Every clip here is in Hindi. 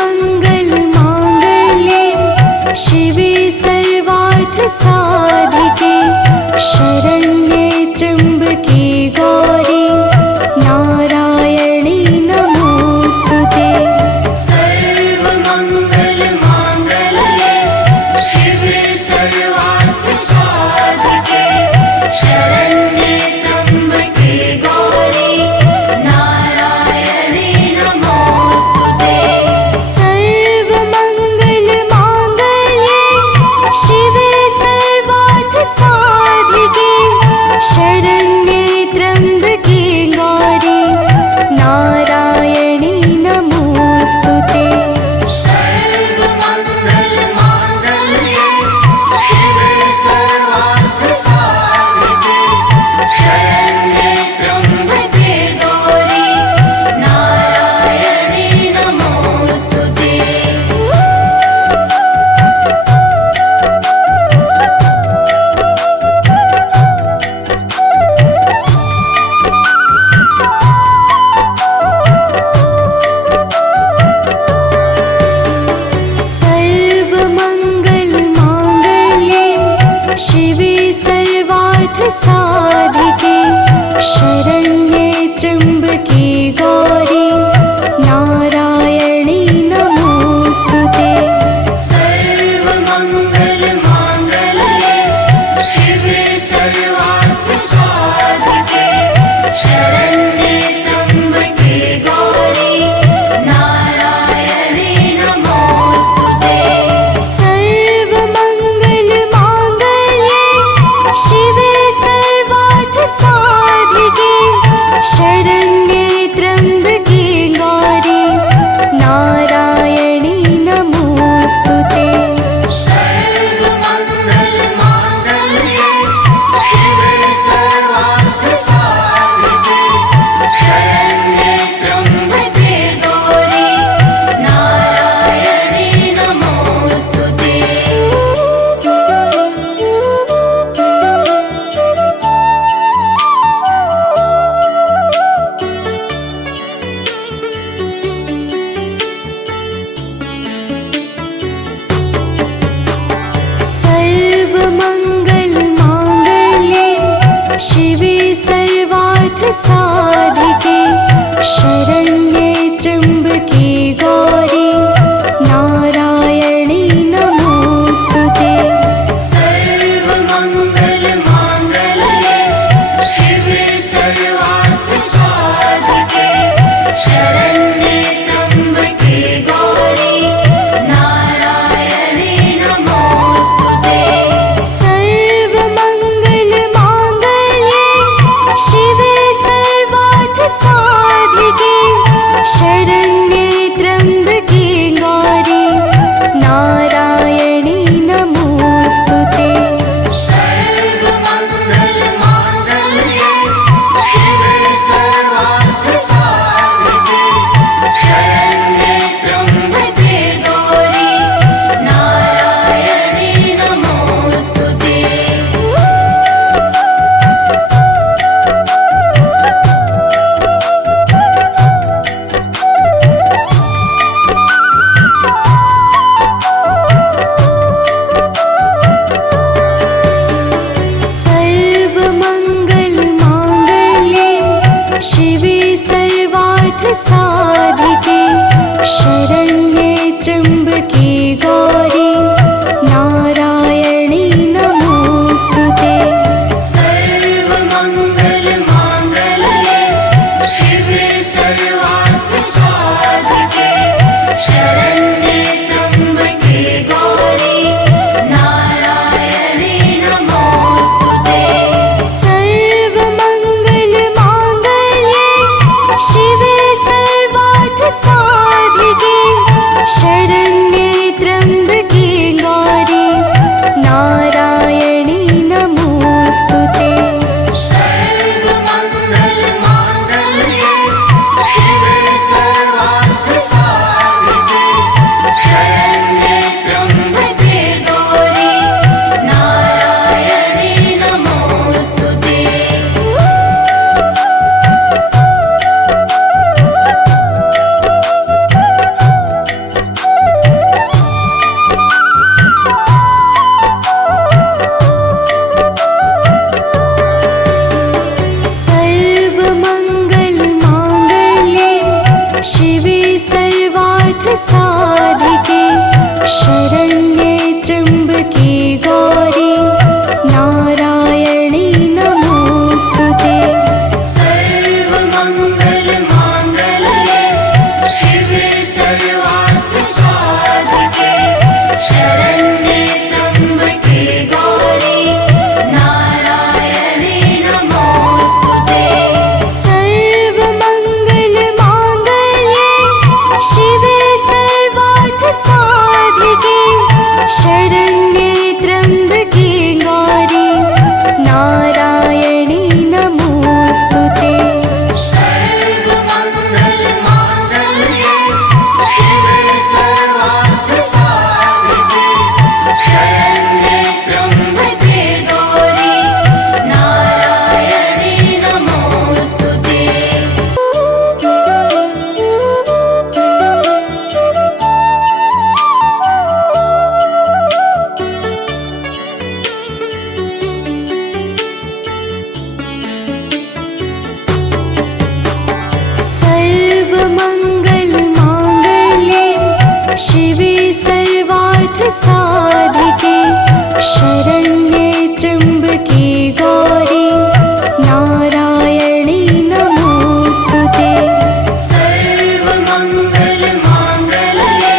सर्वमंगल मांगल्ये शिवे सर्वार्थ साधिके शरण्ये त्र्यंबके गौरी नारायणी नमोस्तुते। सर्वमंगल मांगल्ये शिवे सर्वार्थ साधिके शरण्ये त्र्यंबके गौरी नारायणी नमोस्तुते। सर्वमंगल मांगल्ये शिवे सर्वार्थ साधिके शरण्ये त्र्यंबके गौरी नारायणी नमोस्तुते। सर्वमंगल मांगल्ये शिवे सर्वार्थ साधिके शरण्ये त्र्यंबके गौरी नारायणी नमोस्तुते। सर्वमंगल मांगल्ये शिवे सर्वार्थ साधिके शरण्ये त्र्यंबके गौरी नारायणी नमोस्तुते। सर्वमंगल मांगल्ये शिवे सर्वार्थ साधिके शरण्ये त्र्यंबके गौरी नारायणी नमोस्तुते। सर्वमंगल मांगल्ये शिवे सर्वार्थ साधिके शरण्ये त्र्यंबके गौरी नारायणी नमोस्तुते। सर्वमंगल मांगल्ये शिवे सर्वार्थ साधिके शरण्ये त्र्यंबके गौरी नारायणी नमोस्तुते। सर्वमंगल मांगल्ये शिवे सर्वार्थ साधिके शरण्ये त्र्यंबके गौरी नारायणी नमोस्तुते। सर्वमंगल मांगल्ये शिवे सर्वार्थ साधिके शरण्ये त्र्यंबके गौरी नारायणी नमोस्तुते। सर्वमंगल मांगल्ये शिवे सर्वार्थ साधिके शरण्ये त्र्यंबके गौरी नारायणी नमोस्तुते। सर्वमंगल मांगल्ये शिवे सर्वार्थ साधिके शरण्ये त्र्यंबके गौरी नारायणी नमोस्तुते। सर्वमंगल मांगल्ये शिवे सर्वार्थ साधिके शरण्ये त्र्यंबके गौरी नारायणी नमोस्तुते। सर्वमंगल मांगल्ये शिवे सर्वार्थ साधिके शरण्ये त्र्यंबके गौरी नारायणी नमोस्तुते। सर्वमंगल मांगल्ये शिवे सर्वार्थ साधिके शरण्ये त्र्यंबके गौरी नारायणी नमोस्तुते। सर्वमंगल मांगल्ये शिवे सर्वार्थ साधिके शरण्ये त्र्यंबके गौरी नारायणी नमोस्तुते। साधिके शरण्ये त्र्यम्बके गौरी नारायणी नमोस्तुते। सर्वमङ्गलमाङ्गल्ये शिवे सर्वार्थसाधिके शरण्ये त्र्यम्बके गौरी नारायणे नमोस्तुते। सर्वमङ्गलमाङ्गल्ये शिवे सर्वार्थसाधिके शरण्ये त्र्यम्बके गौरी नारायणी नमोस्तुते। सर्वमङ्गलमाङ्गल्ये शिवे सर्वार्थसाधिके शरण्ये त्र्यम्बके गौरी नारायणे नमोस्तुते। सर्वमङ्गलमाङ्गल्ये शिवे सर्वार्थसाधिके शरण्ये त्र्यम्बके गौरी नारायणी नमोस्तुते। सर्वमङ्गलमाङ्गल्ये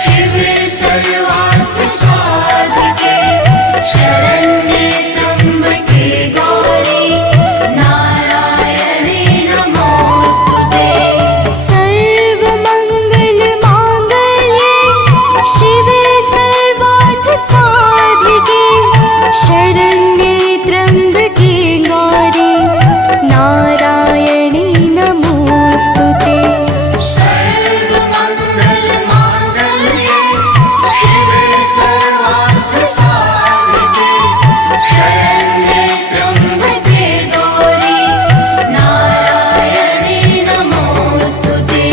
शिवे सर्वार्थसाधिके शरण्ये त्र्यम्बके गौरी नारायणे नमोस्तुते। सर्वमङ्गलमाङ्गल्ये शिवे सर्वार्थसाधिके शरण्ये त्र्यम्बके गौरी नारायणी नमोस्तुते। सर्वमङ्गलमाङ्गल्ये शिवे सर्वार्थसाधिके शरण्ये त्र्यम्बके गौरी नारायणे नमोस्तुते।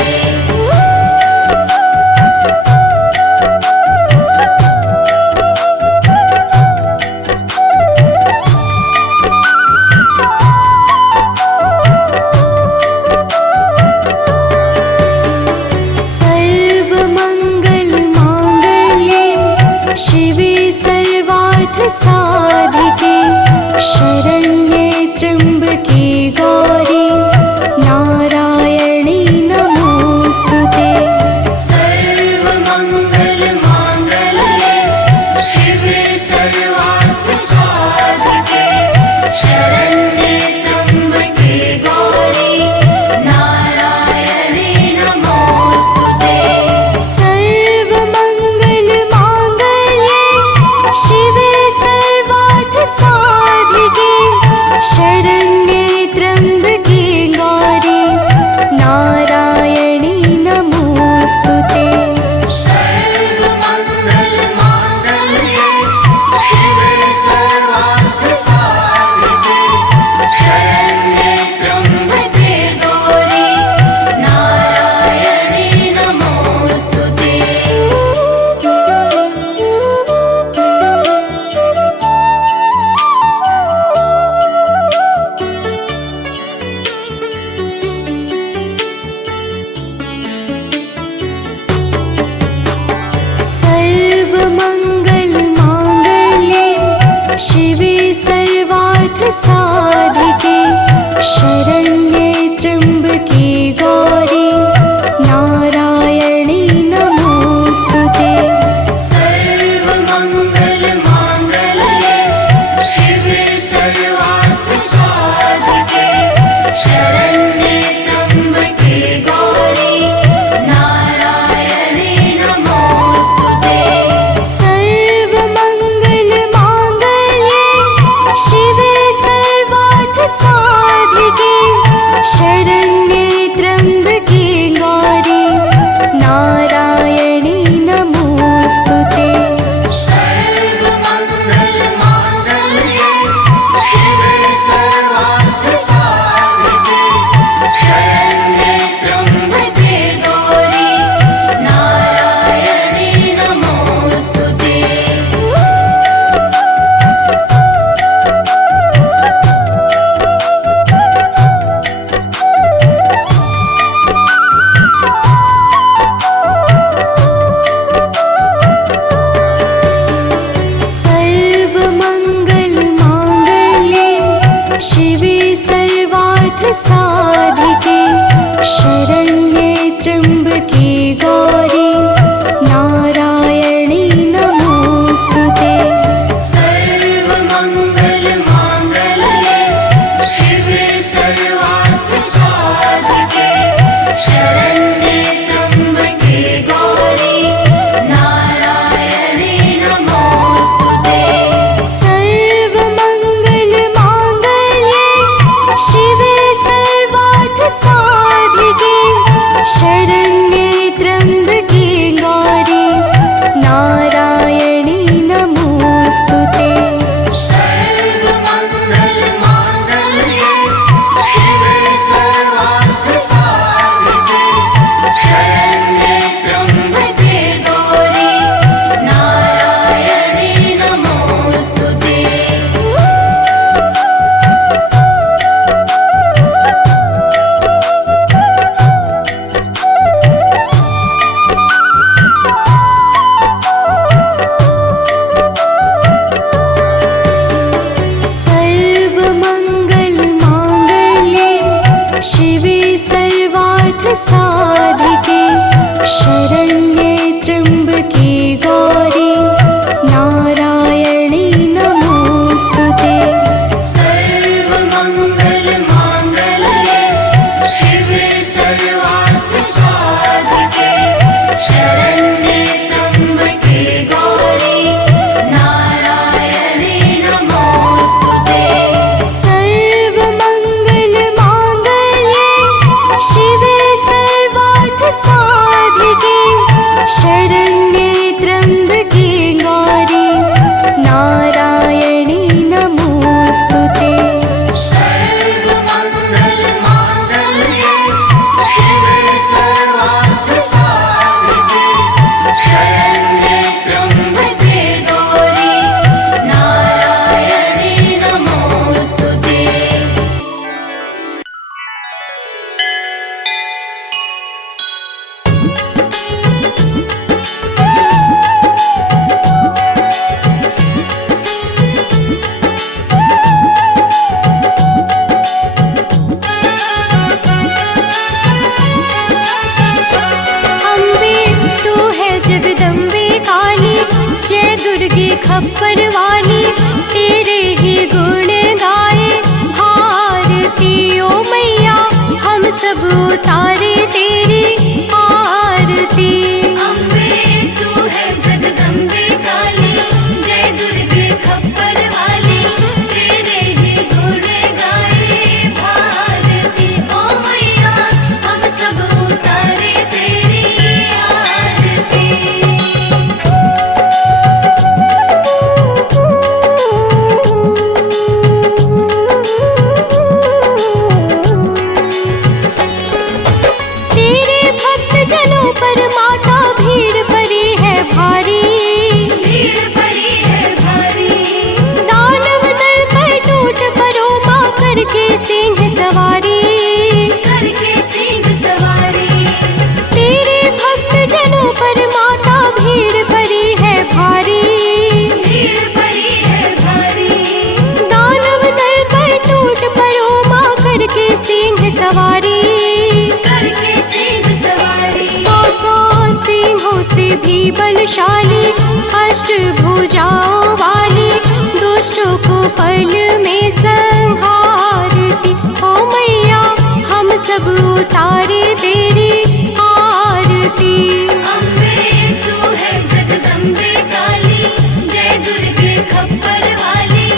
सर्वमङ्गलमाङ्गल्ये शिवे सर्वार्थसाधिके शरण्ये त्र्यम्बके गौरी नारायणी नमोस्तुते। सर्वमङ्गलमाङ्गल्ये शिवे सर्वार्थसाधिके शरण्ये त्र्यम्बके गौरी नारायणे नमोस्तुते। सर्वमङ्गलमाङ्गल्ये शिवे सर्वार्थसाधिके शरण्ये त्र्यम्बके गौरी नारायणी नमोस्तुते। सर्वमङ्गलमाङ्गल्ये शिवे सर्वार्थसाधिके शरण्ये त्र्यम्बके गौरी नारायणे नमोस्तुते। सर्वमङ्गलमाङ्गल्ये शिवे सर्वार्थसाधिके शरण्ये त्र्यम्बके गौरी नारायणी नमोस्तुते। सर्वमङ्गलमाङ्गल्ये शिवे सर्वार्थसाधिके शरण्ये त्र्यम्बके गौरी नारायणे नमोस्तुते। सर्वमङ्गलमाङ्गल्ये शिवे सर्वार्थसाधिके शरण्ये त्र्यम्बके गौरी नारायणी नमोऽस्तुते। सर्वमङ्गलमाङ्गल्ये शिवे सर्वार्थसाधिके शरण्ये त्र्यम्बके गौरी नारायणी नमोऽस्तुते। सर्वमङ्गलमाङ्गल्ये शिवे सर्वार्थसाधिके शरण्ये त्र्यम्बके गौरी नारायणी नमोऽस्तुते। सर्वमङ्गलमाङ्गल्ये शिवे सर्वार्थसाधिके शरण्ये त्र्यम्बके गौरी नारायणी नमोऽस्तुते। सर्वमङ्गलमाङ्गल्ये शिवे सर्वार्थसाधिके शरण्ये त्र्यम्बके गौरी नारायणी नमोऽस्तुते। सर्वमङ्गलमाङ्गल्ये शिवे सर्वार्थसाधिके शरण्ये त्र्यम्बके गौरी नारायणी नमोऽस्तुते। अम्बे तू है जगदम्बे काली, जय दुर्गे खप्पर वाली, तेरे ही गुण गाए भारती ओ मैया, हम सब उतारे तेरी आरती। अम्बे तू है जगदम्बे काली, जय दुर्गे खप्पर वाली, तेरे ही गुण गाए भारती ओ मैया, हम सब उतारे तेरी आरती। तेरे भक्त जनों पर माता भीड़ पड़ी है भारी, भीड़ पड़ी है भारी, दानव दल पर टूट पड़ो माँ करके सिंह सवारी। करके सिंह सवारी। तेरे भक्त जनों पर माता भीड़ पड़ी है भारी, भीड़ पड़ी है भारी, दानव दल पर टूट पड़ो माँ करके सिंह सवारी। करके सिंह सवारी। सौ सौ सिंहों से भी बलशाली, अष्टभुजाओं वाली, दुष्टों को पल में संहारती ओ मैया, हम सब उतारे तेरी आरती। अम्बे तू है जगदम्बे काली, जय दुर्गे खप्पर वाली,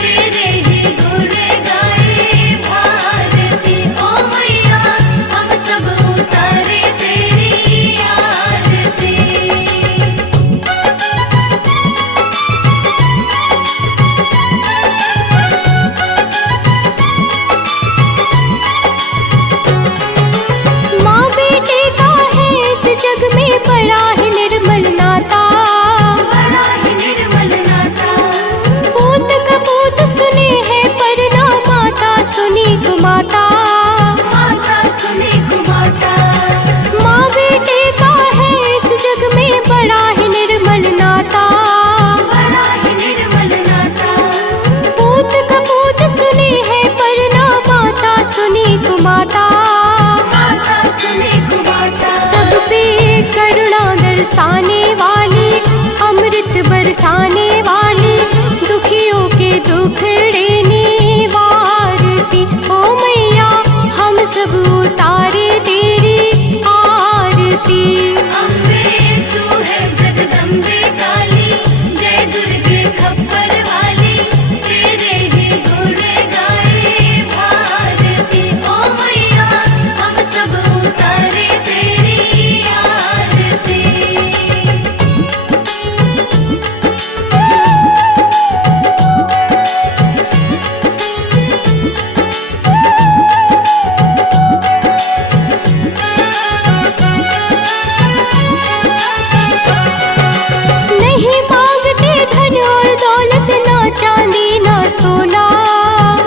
तेरे ही गुण गाए भारती ओ मैया, हम सब उतारे तेरी आरती। माँ बेटे का है इस जग में बड़ा ही निर्मल नाता, बड़ा ही निर्मल नाता, पूत कपूत सुने हैं पर ना माता सुनी कुमाता। माता सुने कुमाता। माँ बेटे का है इस जग में बड़ा ही निर्मल नाता, बड़ा ही निर्मल नाता, पूत कपूत सुने हैं पर ना माता सुनी कुमाता। माता सुने कुमाता। सब पे करुणा दर्शाने वाली, अमृत बरसाने वाली, दुखियों के दुखड़े निवारती ओ मैया, हम सब उतारे तेरी आरती। अम्बे तू है जगदम्बे काली, जय दुर्गे खप्पर वाली, तेरे ही गुण गाए भारती ओ मैया, हम सब उतारे उतारे तेरी आरती। नहीं मांगते धन और दौलत, ना चांदी ना सोना,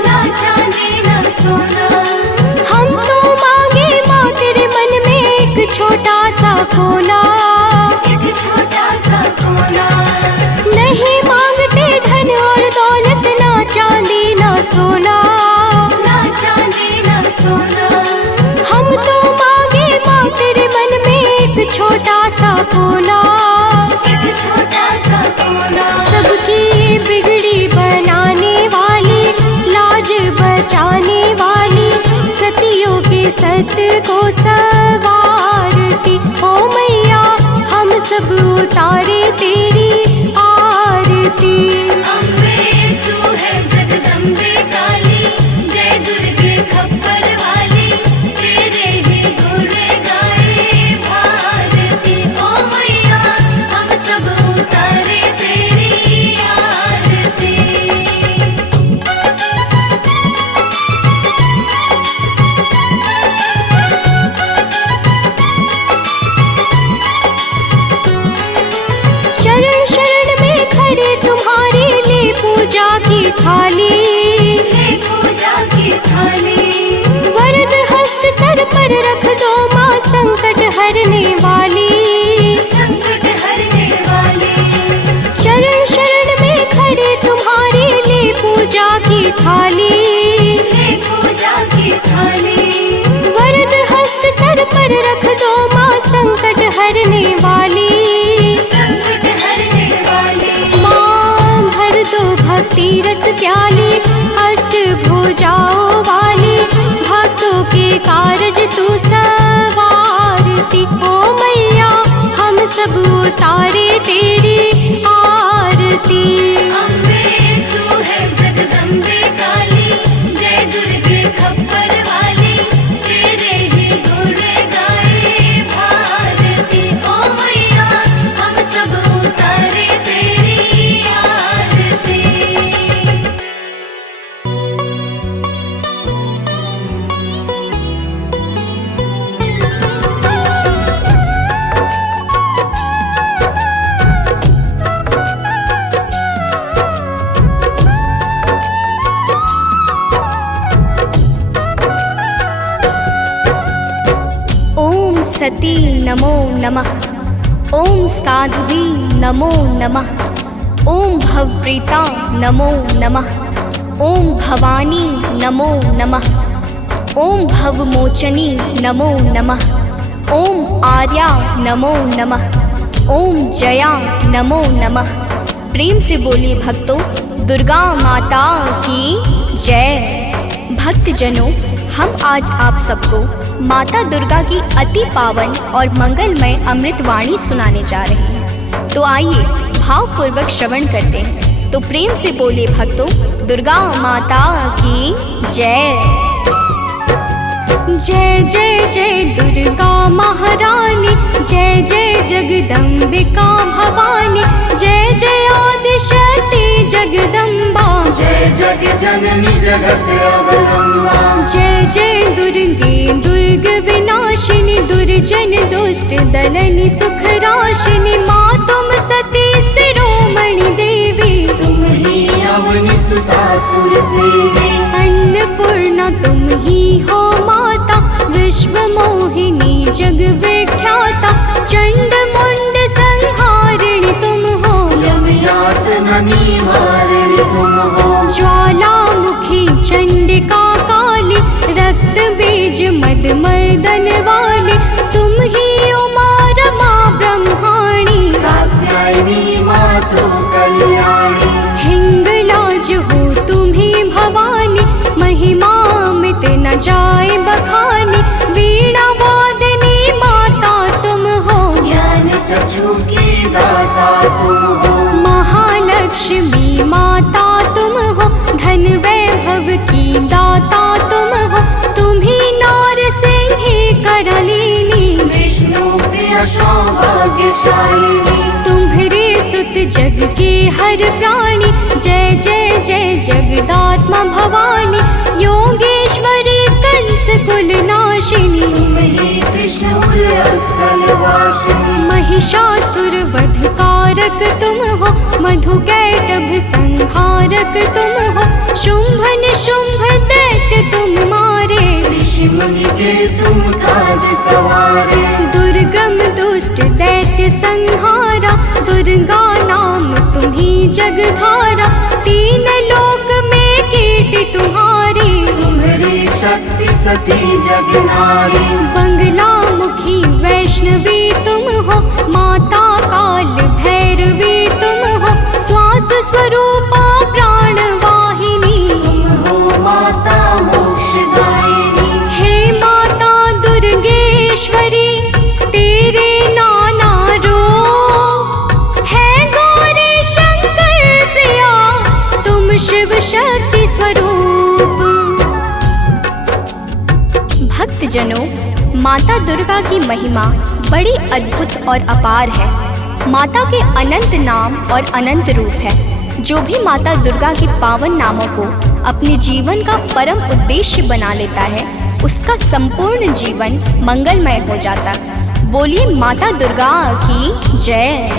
ना चांदी ना सोना, हम तो मांगे माँ तेरे मन में एक छोटा सा कोना। एक छोटा सा कोना। नहीं मांगते धन और दौलत, ना चांदी ना सोना, ना चांदी ना सोना, हम तो मांगे माँ तेरे मन में एक छोटा सा कोना। एक छोटा सा कोना। सबकी बिगड़ी बनाने वाली, लाज बचाने वाली, सतियों के सत को सवारती ओ मैया, हम सब उतारे तेरी आरती। अम्बे तू है जगदम्बे काली, जय दुर्गे खप्पर वाली, तेरे ही गुण गाए भारती। ओ मैया हम सब उतारे तेरी आरती। शरण शरण में खड़े तुम्हारे, ले पूजा की थाली, ले पूजा की थाली, वरद हस्त सर पर रख दो माँ, संकट हरने वाली। संकट हरने वाली। शरण शरण में खड़े तुम्हारे, ले पूजा की थाली, ले पूजा की थाली, वरद हस्त सर पर रख दो माँ, संकट हरने वाली। संकट हरने वाली। माँ भर दो भक्ति रस प्याली, अष्ट भुजाओं वाली, भक्तों के कारज तू सवारती ओ मैया, हम सब उतारे तेरी आरती। अम्बे तू है जगदम्बे काली, जय दुर्गे खप्पर वाली, तेरे ही गुण गाए भारती। ओ मैया हम सब उतारे तेरी आरती। ओम सती नमो नमः, ओम साध्वी नमो नमः, ओम भवप्रीता नमो नमः, ओम भवानी नमो नमः, ओम भवमोचनी नमो नमः, ओम आर्या नमो नमः, ओम जया नमो नमः। प्रेम से बोलिए भक्तों, दुर्गा माता की जय। भक्तजनों, हम आज आप सबको माता दुर्गा की अति पावन और मंगलमय अमृतवाणी सुनाने जा रहे हैं। तो आइए भावपूर्वक श्रवण करते हैं। तो प्रेम से बोले भक्तों, दुर्गा माता की जय। जय जय जय दुर्गा महारानी, जय जय जगदम्बिका भवानी, जय जय आदिशक्ति जगदम्बा, जय जग जननी जगत अवलंबा। जय जय दुर्गे दुर्ग विनाशिनी, दुर्जन दुष्ट दलनी सुख राशिनी, माँ तुम सती शिरोमणि देवी, तुम ही अवनि सुता सुर सेवी। अन्नपूर्णा तुम ही हो माता, विश्व मोहिनी जग विख्याता, चंड मुंड संहारिणी तुम हो, यम यातना निवारिणी तुम हो। ज्वालामुखी चंडिका काली, रक्त बीज मद मर्दन वाली, तुम ही उमा रमा ब्रह्माणी, कात्यायनी मातु कल्याणी। हिंगलाज हो तुम ही भवानी, महिमा मिट न जाए बखानी, वीणा वादनी माता तुम हो, ज्ञान चक्षु की दाता तुम हो। महालक्ष्मी माता तुम हो, धन वैभव की दाता तुम हो, तुम ही नार सिंह करालिनी, कृष्ण सौभाग्यशालिनी। तुम्हारे सुत जग के हर प्राणी, जय जय जय जगदात्मा भवानी। योगेश्वरी कंस कुल नाशिनी, तुम ही कृष्ण उरस्थल वासिनी। महिषासुर वध कारक तुम हो, मधु कैटभ संहारक तुम हो। शुंभ निशुंभ दैत्य तुम मारे, ऋषि मुनि के तुम काज सवारे। दुर्गम दुष्ट दैत्य संहारा, दुर्गा नाम तुम्ही जगधारा। तीन लोक में कीर्ति तुम्हारी, तुम्हारी शक्ति सती जग नारी। बंगला मुखी वैष्णवी तुम हो, माता काल भैरवी तुम हो। श्वास स्वरूपा प्राण वाहिनी, तुम हो माता मोक्षदायिनी। हे माता दुर्गेश्वरी, तेरे नाना रूप है गौरी शंकर प्रिया, तुम शिव शक्ति स्वरूप। भक्तजनों, माता दुर्गा की महिमा बड़ी अद्भुत और अपार है। माता के अनंत नाम और अनंत रूप है। जो भी माता दुर्गा के पावन नामों को अपने जीवन का परम उद्देश्य बना लेता है, उसका संपूर्ण जीवन मंगलमय हो जाता। बोलिए माता दुर्गा की जय।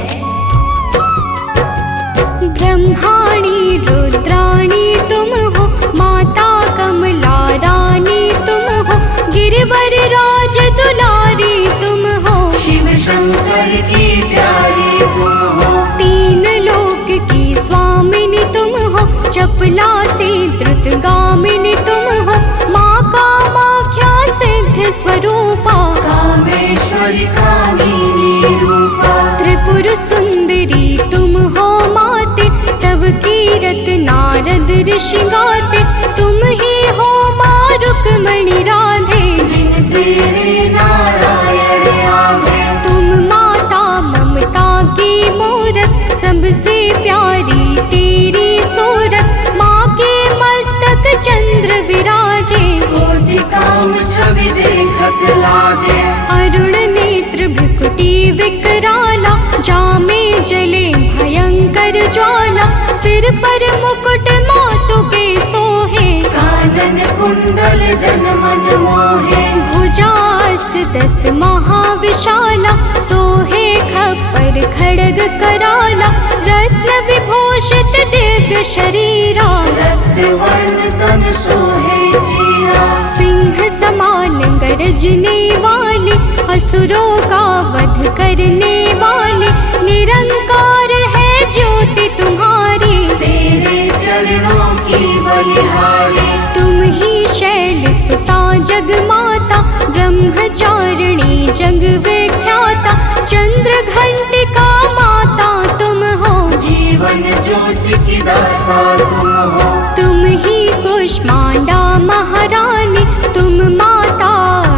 ब्रह्माणी रुद्राणी तुम हो, माता कमला रानी तुम हो। गिरिवर राज दुलारी तुम हो, शिव शंकर की प्यारी तुम हो। तीन लोक की स्वामिनी तुम हो, चपला से द्रुतगामिनी तुम हो। माँ कामाख्या सिद्ध स्वरूपा, कामेश्वरी कामिनी रूपा। त्रिपुर सुंदरी तुम हो माते, तब कीरत नारद ऋषि गाते। तुम ही हो माँ रुक्मणी राधे, बिन तेरे नारायण आवे। तुम माता ममता की मूरत, सबसे प्यारी तेरी सूरत। माँ के मस्तक चंद्र विराजे, कोटि काम छवि देखत लाजे। अरुण नेत्र भ्रुकुटी विकराला, जामे जले भयंकर ज्वाला। सिर पर मुकुट मातु के सोहे, कानन कुंडल जन मन मोहे। भुजाष्ट दस महाविशाला, सोहे खप्पर खड्ग कराला। रत्न विभूषित दिव्य शरीरा, रक्त वर्ण तन सोहे जीरा। सिंह समान गरजने वाली, असुरों का वध करने वाली। निरंकार है ज्योति तुम्हारी, तेरे चरणों की बलिहारी। तुम ही शैल सुता जग माता, ब्रह्मचारिणी जग विख्याता। चंद्र घंटिका माता तुम हो, जीवन ज्योति की दाता तुम हो। तुम ही कुष्मांडा महारानी, तुम माता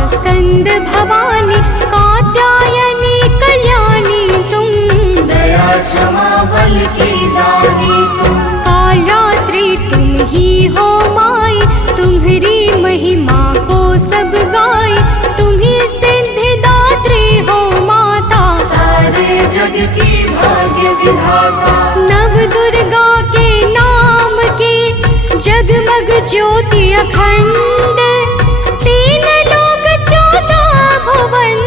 स्कंद भवानी। कात्यायनी कल्याणी तुम, दया क्षमा बल की दानी तुम। कालरात्रि तुम ही हो माई, तुम्हारी महिमा को सब गाई। तुम ही सिद्धिदात्री हो माता, सारे जग की भाग्य विधाता। नव दुर्गा के नाम की जगमग ज्योति अखंड। तीन लोक 14 भुवन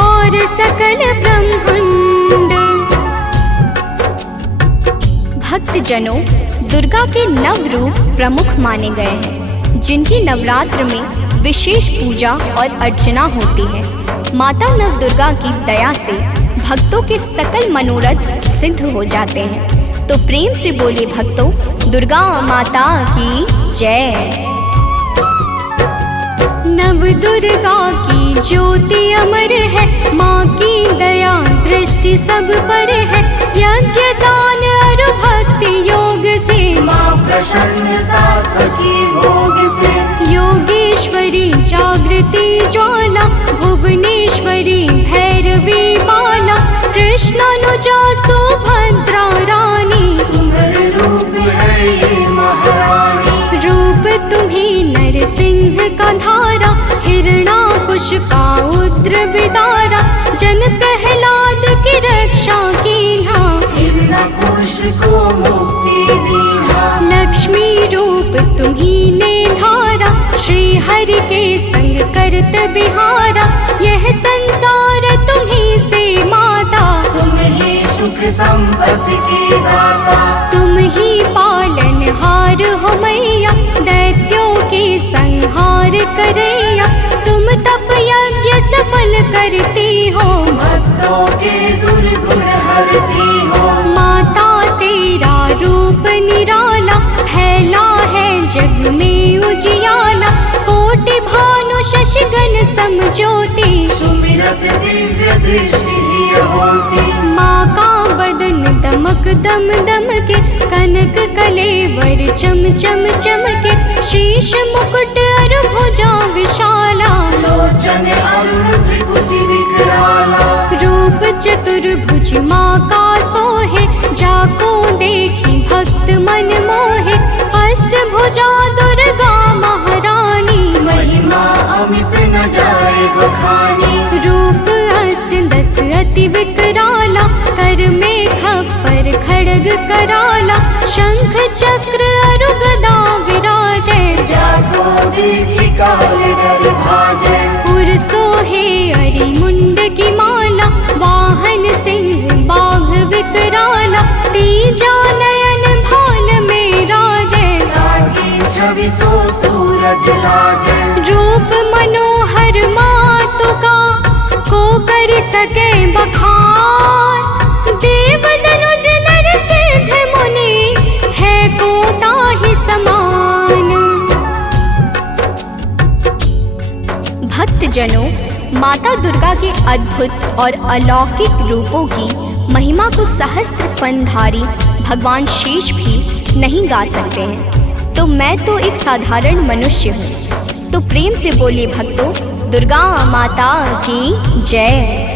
और सकल ब्रह्मांड। भक्तजनों, दुर्गा के नव रूप प्रमुख माने गए हैं, जिनकी नवरात्र में विशेष पूजा और अर्चना होती है। माता नव दुर्गा की दया से भक्तों के सकल मनोरथ सिद्ध हो जाते हैं। तो प्रेम से बोले भक्तों, दुर्गा माता की जय। नव दुर्गा की ज्योति अमर है, माँ की दया दृष्टि सब पर है। यज्ञ दान और भक्ति योग से, माँ प्रसन्न सात्विकी भोग से। योगेश्वरी जागृति ज्वाला, भुवनेश्वरी भैरवी माला। कृष्णानुजा सुभद्रा रानी, तुम्हारे रूप है ये महारानी। रूप तुम्ही नरसिंह का धारा, हिरणाकुश का उग्र विदारा। जन प्रहलाद की रक्षा कीन्हा। हिरण्यकुश को मुक्ति दीन्हा। लक्ष्मी रूप तुम्ही ने धारा, श्री हरि के संग करत बिहारा। यह संसार तुम्ही से माता, तुम ही सुख संपत्ति के दाता। तुम ही पालनहार हो मैया, दैत्यों के संहार करैया। तुम तप यज्ञ सफल करती हो, भक्तों के दुर्गुण हरती हो। माता तेरा रूप निराला, फैला है जग में उजियाला। कोटि भानु शशिगण समज्योति, सुमिरत दिव्य दृष्टि ही होती। माँ का बदन दमक दम दम के, कनक कलेवर चम चम चमके। शीश मुकुट अरु भुजा विशाला, लोचन अरुण त्रिपुटी विकराला। रूप चतुर्भुज माँ का सोहे, जाको देखी भक्त मन मोहे। अष्टभुजा दुर्गा महारानी, महिमा अमित न जाए बखानी। रूप अष्ट दस अति विकराला, कर में खप्पर खड्ग कराला। शंख चक्र अरु गदा विराजे, जाको देखी काल डर भाजे। उर सोहे अरि मुंड की माला, वाहन सिंह बाघ विकराला। तीजा नयन भाल में राजे, ताकि छवि सो सूरज लाजे। रूप मनोहर मातु का, को कर सके बखान। देव दनुज नर सिद्ध मुनि, है को ताहि समान। भक्तजनों, माता दुर्गा के अद्भुत और अलौकिक रूपों की महिमा को सहस्त्र फनधारी भगवान शेष भी नहीं गा सकते हैं। तो मैं तो एक साधारण मनुष्य हूँ। तो प्रेम से बोलिए भक्तों, दुर्गा माता की जय।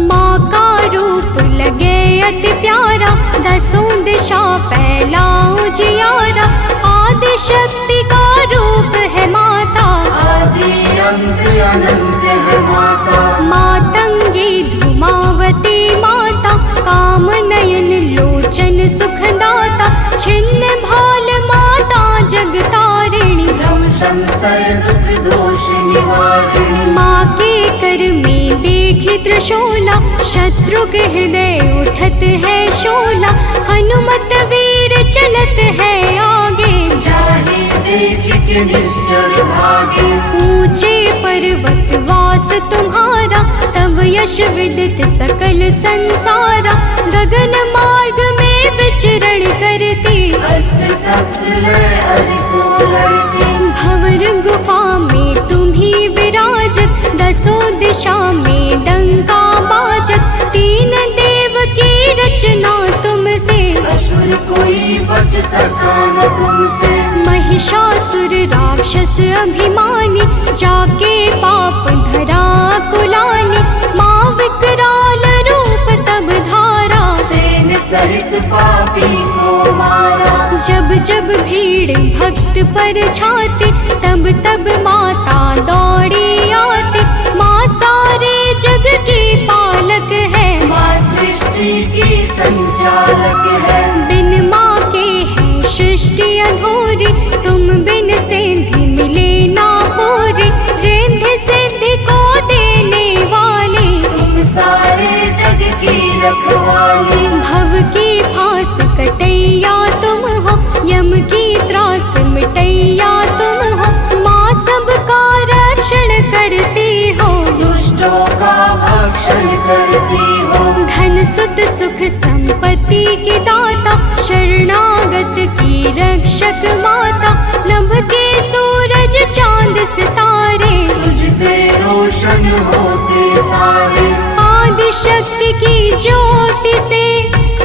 माँ का रूप लगे अति प्यारा, दसों दिशा फैला उजियारा। आदि शक्ति का रूप है माता, आदि अंत अनंत है माता। मातंगी धूमावती माता, काम नयन लोचन सुखदाता। छिन्न भाल माता जगतारिणी, भ्रम संशय दुख दोष निवारिणी। माँ के कर में देखी त्रिशूला, शत्रु के हृदय उठत है शोला। हनुमत वीर चलत है आगे, जाहि देख के निश्चर भागे। ऊंचे पर्वत वास तुम्हारा, तब यश विदित सकल संसारा। गगन मार्ग में विचरण करती, अस्त्र शस्त्र लय अरिसो लड़ती। भंवर गुफा में तुम्ही विराजत, दसों दिशा में डंका बाजत। तीन देव की रचना तुमसे, असुर कोई बच सका न तुमसे। महिषासुर राक्षस अभिमानी, जाके पाप धरा कुलानी। माँ विकराल रूप तब धारा, सेन सहित पापी को मारा। जब जब भीड़ भक्त पर छाती, तब तब माता दौड़ी आती। माँ सारे जग की पालक है, माँ सृष्टि की संचालक है। बिन माँ के है सृष्टि अधूरी, तुम बिन सिद्धि मिले ना पूरी। रिद्धि सिद्धि को देने वाली, तुम सारे जग की रखवाली। भव की फांस कटैया तुम हो, यम की त्रास मिटैया तुम हो। माँ सबका रक्षण करती हो, दुष्टों का भक्षण करती हो। धन सुत सुख संपत्ति की दाता, शरणागत की रक्षक माता। नभ के सूरज चांद सितारे, तुझसे रोशन होते सारे। आदि शक्ति की ज्योति से,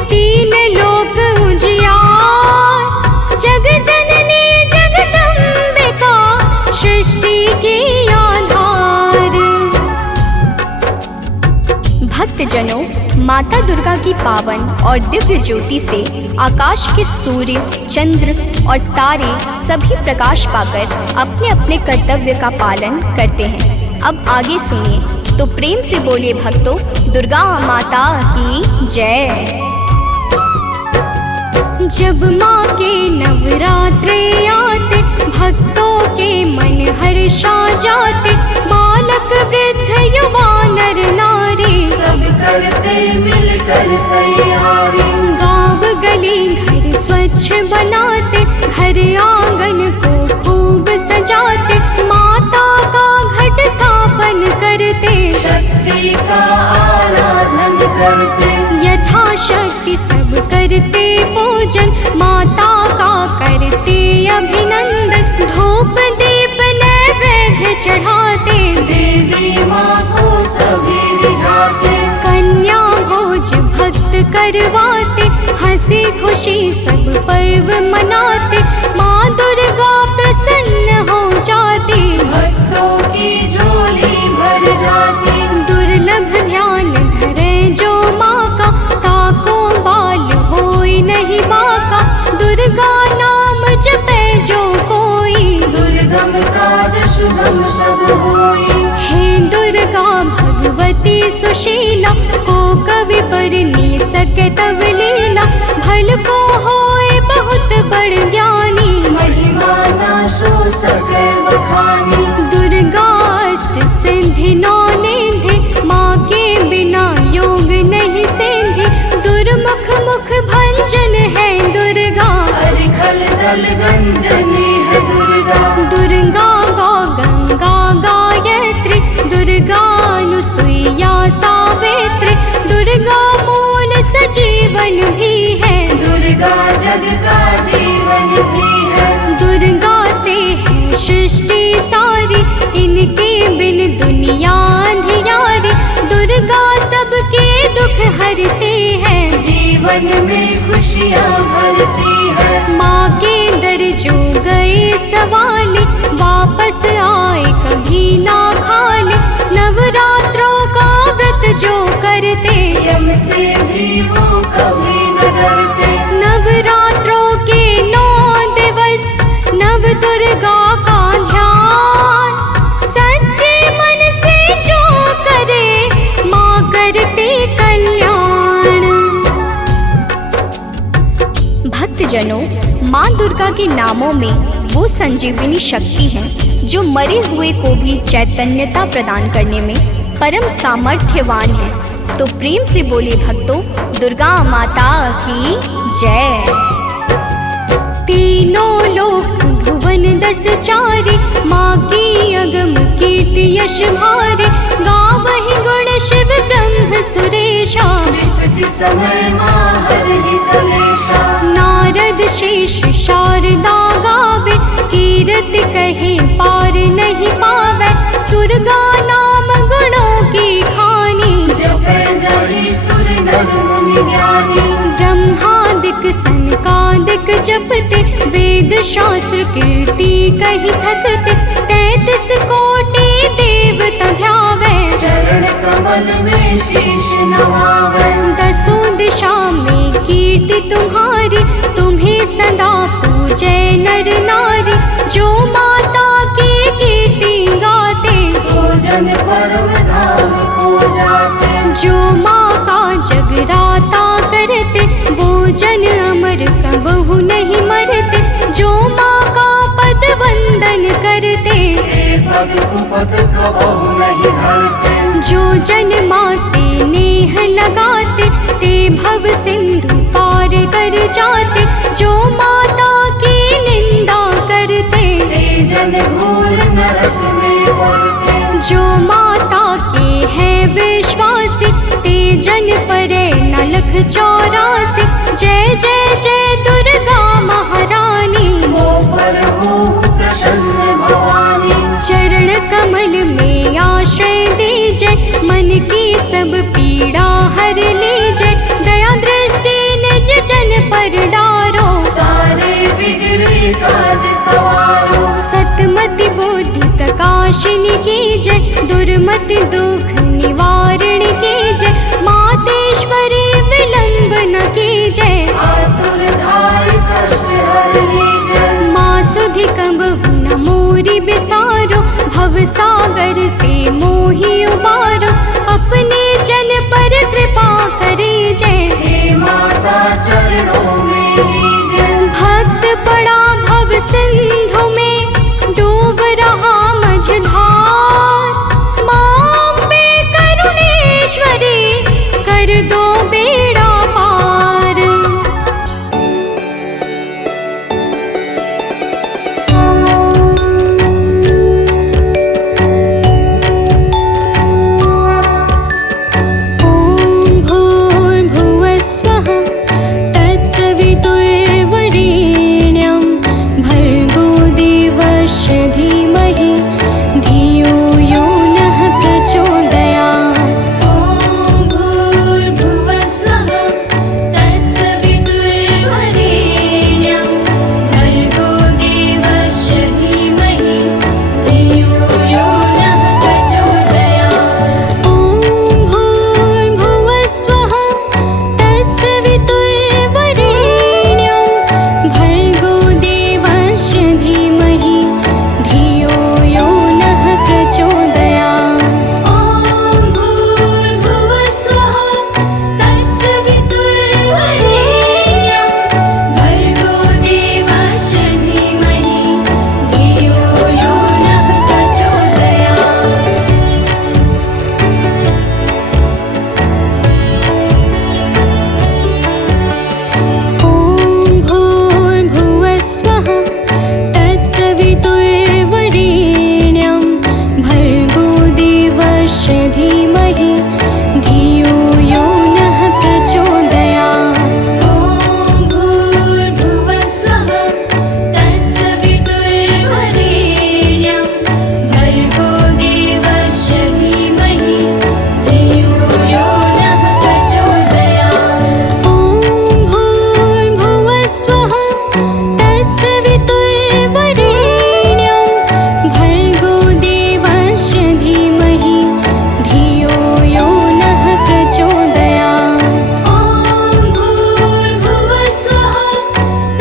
तीन लोक उजियार। जग जननी जगदम्बिका, सृष्टि की आधार। भक्तजनों, माता दुर्गा की पावन और दिव्य ज्योति से आकाश के सूर्य, चंद्र और तारे सभी प्रकाश पाकर अपने अपने कर्तव्य का पालन करते हैं। अब आगे सुनिए तो प्रेम से बोलिए भक्तों, दुर्गा माता की जय। जब माँ के नवरात्रे आते, भक्तों के मन हर्षा जाते, बालक वृद्ध युवा नर नारी सब करते मिलकर तैयारी। गाँव गली घर स्वच्छ बनाते, घर आंगन को खूब सजाते, माता का घट स्थापन करते, शक्ति का आराधन करते, यथाशक्ति सब करते पूजन, माता का करते अभिनंदन, धूप दीप नैवेद्य चढ़ाते, देवी माँ को सभी रिझाते, कन्या भोज भक्त करवाते, हंसी खुशी सब पर्व मनाते, माँ दुर्गा प्रसन्न हो जाती, भक्तों की झोली भर जाती। दुर्लभ ध्यान धरे जो माँ का, ताको बाल होई नहीं बाका, दुर्गा नाम जपे जो कोई, दुर्गम काज शुभम सब होई। हे दुर्गा भगवती सुशीला, को कवि पर नी सके तब लीला, भल को होए बहुत बड़ ज्ञानी, महिमा न सो सके बखानी। दुर्गा अष्ट सिद्धि नौ निधि, माँ के बिना योग नहीं सिद्धि, दुर्मुख मुख भंजन है दुर्गा, अरिखल दल गंजनी है दुर्गा। दुर्गा गौ गंगा गायत्री, दुर्गा अनुसुईया सावित्री, दुर्गा मूल सजीवन भी है, दुर्गा जग का जीवन भी है। दुर्गा से है सृष्टि सारी, इनके बिन दुनिया अंधियारी, दुर्गा सबके दुख हरती है, जीवन में खुशियाँ भरती है। माँ के दर जो गए सवाली, वापस आए कभी ना खाली, नवरात्रों का व्रत जो करते, यम से भी वो कभी न डरते। नवरात्रों के 9 दिवस, नव दुर्गा का ध्यान, सच्चे मन से जो करे, माँ करते कल्याण। भक्तजनों, माँ दुर्गा के नामों में वो संजीवनी शक्ति है जो मरे हुए को भी चैतन्यता प्रदान करने में परम सामर्थ्यवान है। तो प्रेम से बोले भक्तों, दुर्गा माता की जय। तीनों लोक भुवन 10 चारी, माँ की अगम कीर्ति यश भारे, गावहि गुण शिव ब्रह्म सुरेशा, विपत्ति समय माँ हरहि कलेशा। नारद शेष शारदा गावे, कीर्ति कहे पार नहीं पावे, दुर्गा नाम गुणों की खानी, जपे जहि सुर नर मुनि ज्ञानी। ब्रह्मादिक सनकादिक जपते, वेद शास्त्र कीर्ति कही थकते, 33 कोटि देवता ध्यावे, चरण कमल में शीश नवावे। 10 दिशा में कीर्ति तुम्हारी, तुम्हें सदा पूजे नर नारी, जो माता की कीर्ति गाते, सो जन परम धाम को जाते। जो माँ का जगराता करते, वो जन अमर कबहु नहीं मरते, जो माँ का पद वंदन करते, पग कुपथ कबहु नहीं धरते। जो जन माँ से नेह लगाते, ते भव सिंधु पार कर जाते, जो माता की निंदा करते, ते जन घोर नरक में पड़ते। जो माता के हैं विश्वासी, ते जन परे न लख 84। जय जय जय दुर्गा महारानी, वो पर हो प्रसन्न भवानी। चरण कमल में आश्रय दीजिए, मन की सब पीड़ा हर लीजिए, दया दृष्टि निज जन पर डारो, सारे बिगड़े काज सवारो। सतमति बुद्धि प्रकाशिनी कीजिए, दुर्मति दुख निवारण कीजिए, मातेश्वरी विलंब न कीजिए, आतुर धाय कष्ट हर लीजिए। माँ सुधि कबहु न मोरी बिसारो, भव सागर से धीमहि धियो यो नः प्रचोदयात्। ॐ भूर्भुवस्वः तत्सवितुर्वरेण्यं भर्गो देवस्य धीमहि धियो यो नः प्रचोदयात्। ॐ भूर्भुवस्वः तत्सवितुर्वरेण्यं भर्गो देवस्य धीमहि धियो यो नः प्रचोदयात्। ॐ भूर्भुवस्वः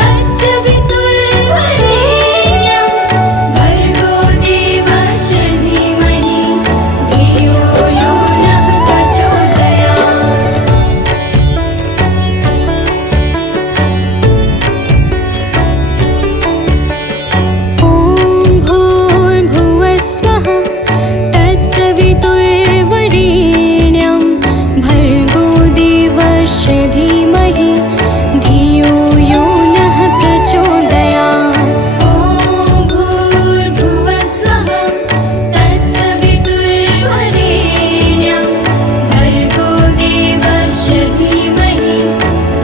तत्सवितुर्वरेण्यं भर्गो देवस्य धीमहि धियो यो नः प्रचोदयात्। ॐ भूर्भुवस्वः तत्सवितुर्वरेण्यं भर्गो देवस्य धीमहि धियो यो नः प्रचोदयात्। ॐ भूर्भुवस्वः तत्सवितुर्वरेण्यं भर्गो देवस्य धीमहि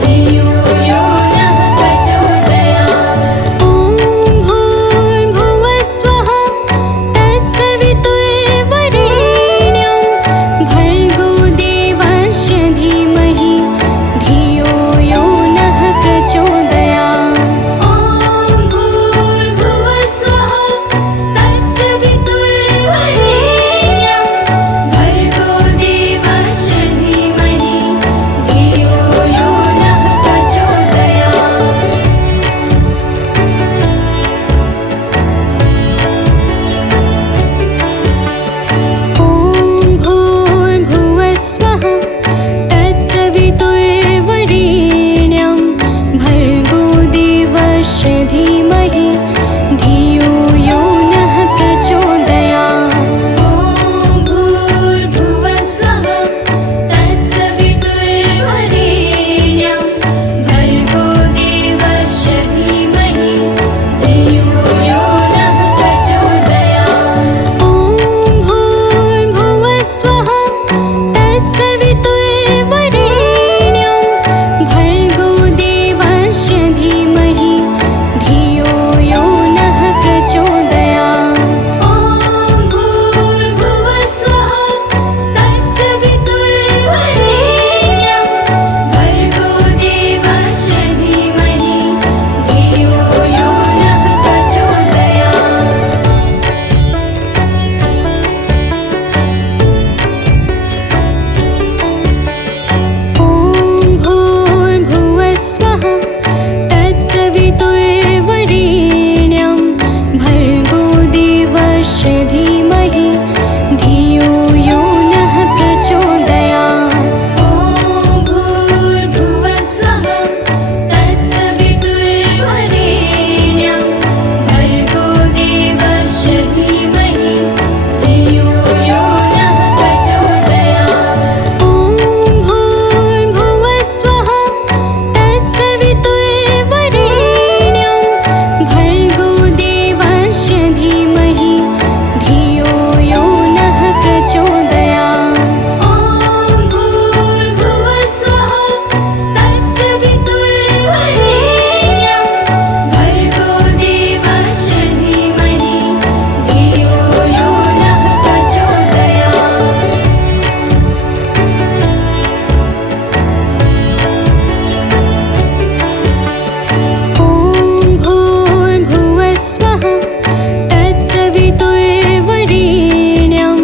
धियो यो नः प्रचोदयात्। ॐ भूर्भुवस्वः तत्सवितुर्वरेण्यं भर्गो देवस्य धीमहि धियो यो नः प्रचोदयात्। ॐ भूर्भुवस्वः तत्सवितुर्वरेण्यं भर्गो देवस्य धीमहि धियो यो नः प्रचोदयात्। ॐ भूर्भुवस्वः तत्सवितुर्वरेण्यं भर्गो देवस्य धीमहि धियो यो नः प्रचोदयात्। ॐ भूर्भुवस्वः तत्सवितुर्वरेण्यं भर्गो देवस्य धीमहि धियो यो नः प्रचोदयात्। ॐ भूर्भुवस्वः तत्सवितुर्वरेण्यं भर्गो देवस्य धीमहि धियो यो नः प्रचोदयात्। ॐ भूर्भुवस्वः तत्सवितुर्वरेण्यं भर्गो देवस्य धीमहि धियो यो नः प्रचोदयात्। ॐ भूर्भुवस्वः तत्सवितुर्वरेण्यं भर्गो देवस्य धीमहि धियो यो नः प्रचोदयात्। ॐ भूर्भुवस्वः तत्सवितुर्वरेण्यं भर्गो देवस्य धीमहि धियो यो नः प्रचोदयात्। ॐ भूर्भुवस्वः तत्सवितुर्वरेण्यं भर्गो देवस्य धीमहि धियो यो नः प्रचोदयात्। ॐ भूर्भुवस्वः तत्सवितुर्वरेण्यं भर्गो देवस्य धीमहि धियो यो नः प्रचोदयात्। ॐ भूर्भुवस्वः तत्सवितुर्वरेण्यं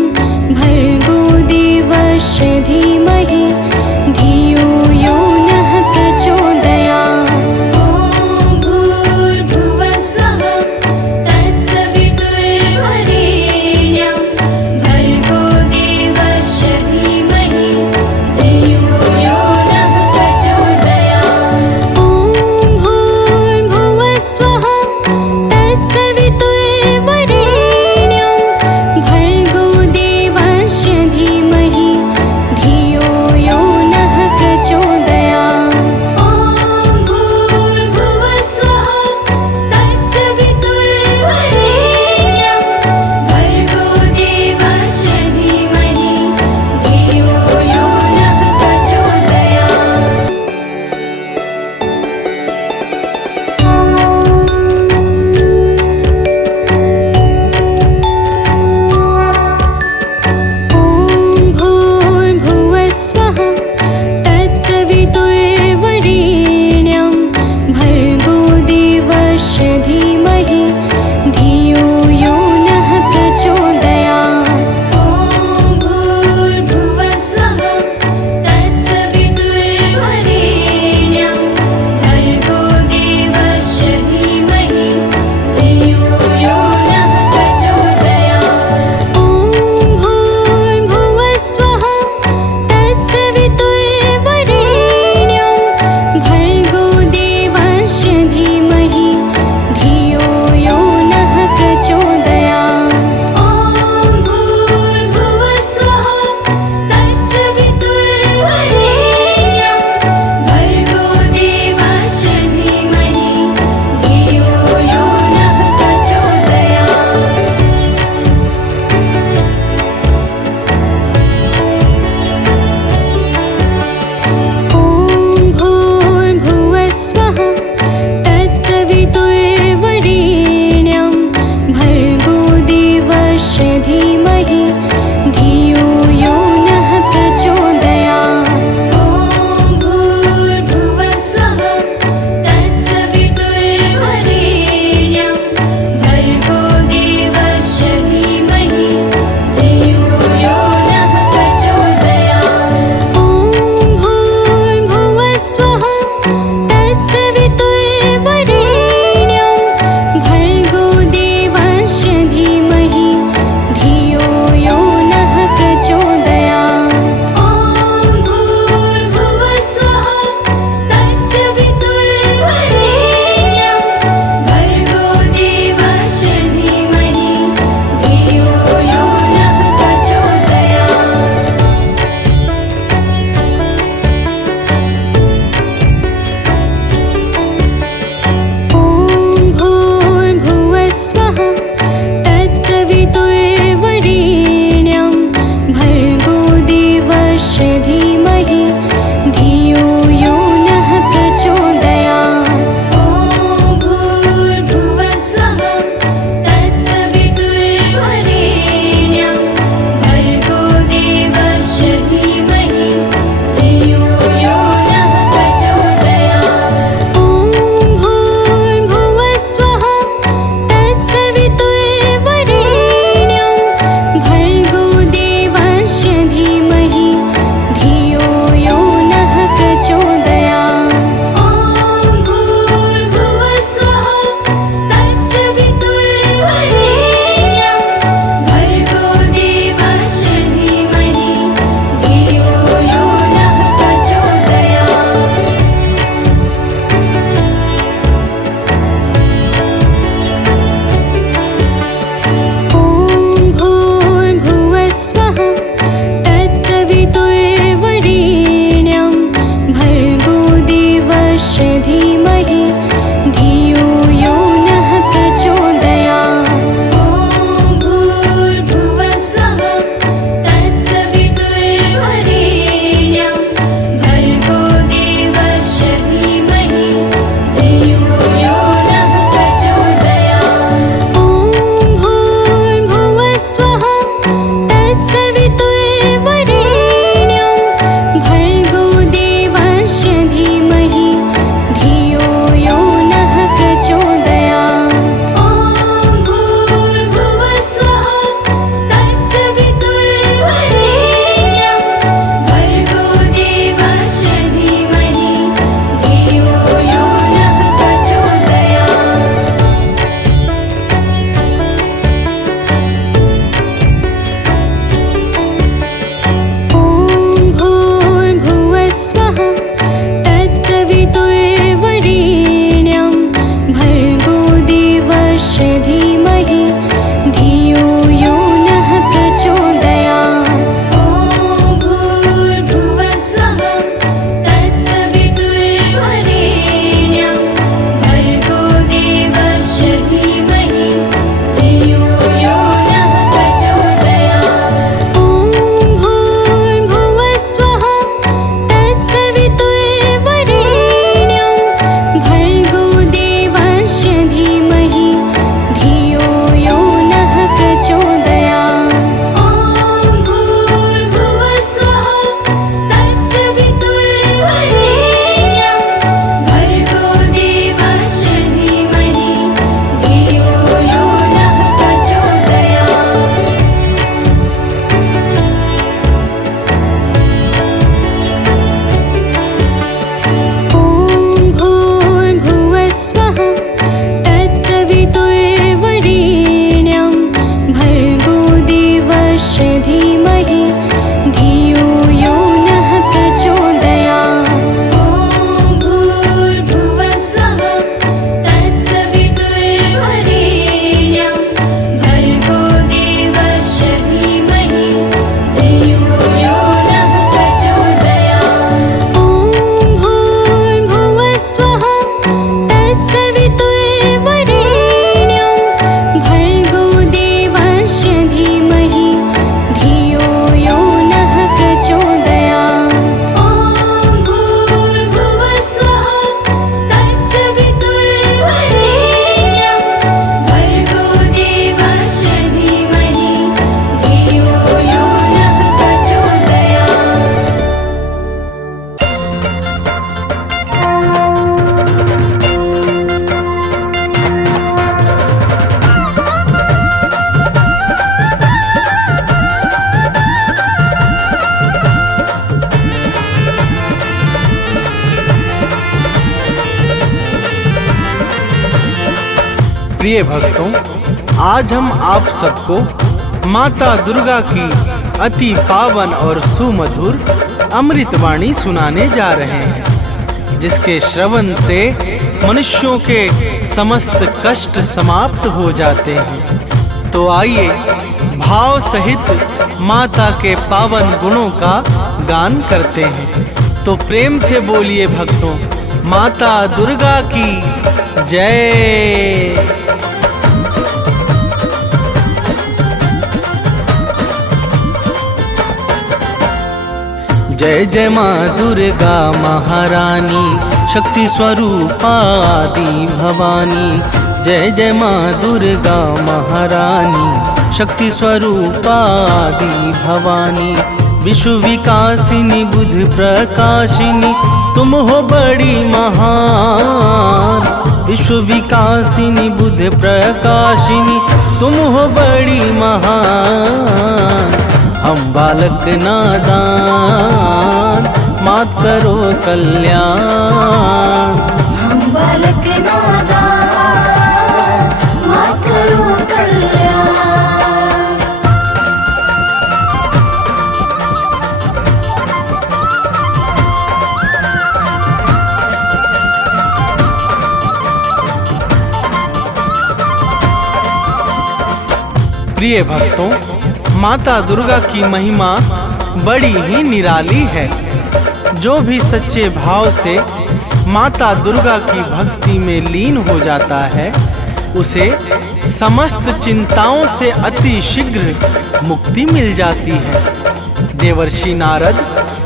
भर्गो देवस्य धीमहि धियो यो नः प्रचोदयात्। ॐ भूर्भुवस्वः तत्सवितुर्वरेण्यं भर्गो देवस्य धीमहि धियो यो नः प्रचोदयात्। ॐ भूर्भुवस्वः तत्सवितुर्वरेण्यं भर्गो देवस्य धीमहि धियो यो प्रिय भक्तों, आज हम आप सबको माता दुर्गा की अति पावन और सुमधुर अमृतवाणी सुनाने जा रहे हैं, जिसके श्रवण से मनुष्यों के समस्त कष्ट समाप्त हो जाते हैं। तो आइए भाव सहित माता के पावन गुणों का गान करते हैं। तो प्रेम से बोलिए भक्तों, माता दुर्गा की जय। जय जय माँ दुर्गा महारानी, शक्ति स्वरूपा आदि भवानी। जय जय माँ दुर्गा महारानी, शक्ति स्वरूपा आदि भवानी। विश्व विकासिनी बुद्ध प्रकाशिनी, तुम हो बड़ी महान। विश्व विकासिनी बुद्ध प्रकाशिनी, तुम हो बड़ी महान। हम बालक नादान, मात करो कल्याण। हम बालक नादान, मात करो कल्याण। प्रिय भक्तों, माता दुर्गा की महिमा बड़ी ही निराली है। जो भी सच्चे भाव से माता दुर्गा की भक्ति में लीन हो जाता है, उसे समस्त चिंताओं से अति शीघ्र मुक्ति मिल जाती है। देवर्षि नारद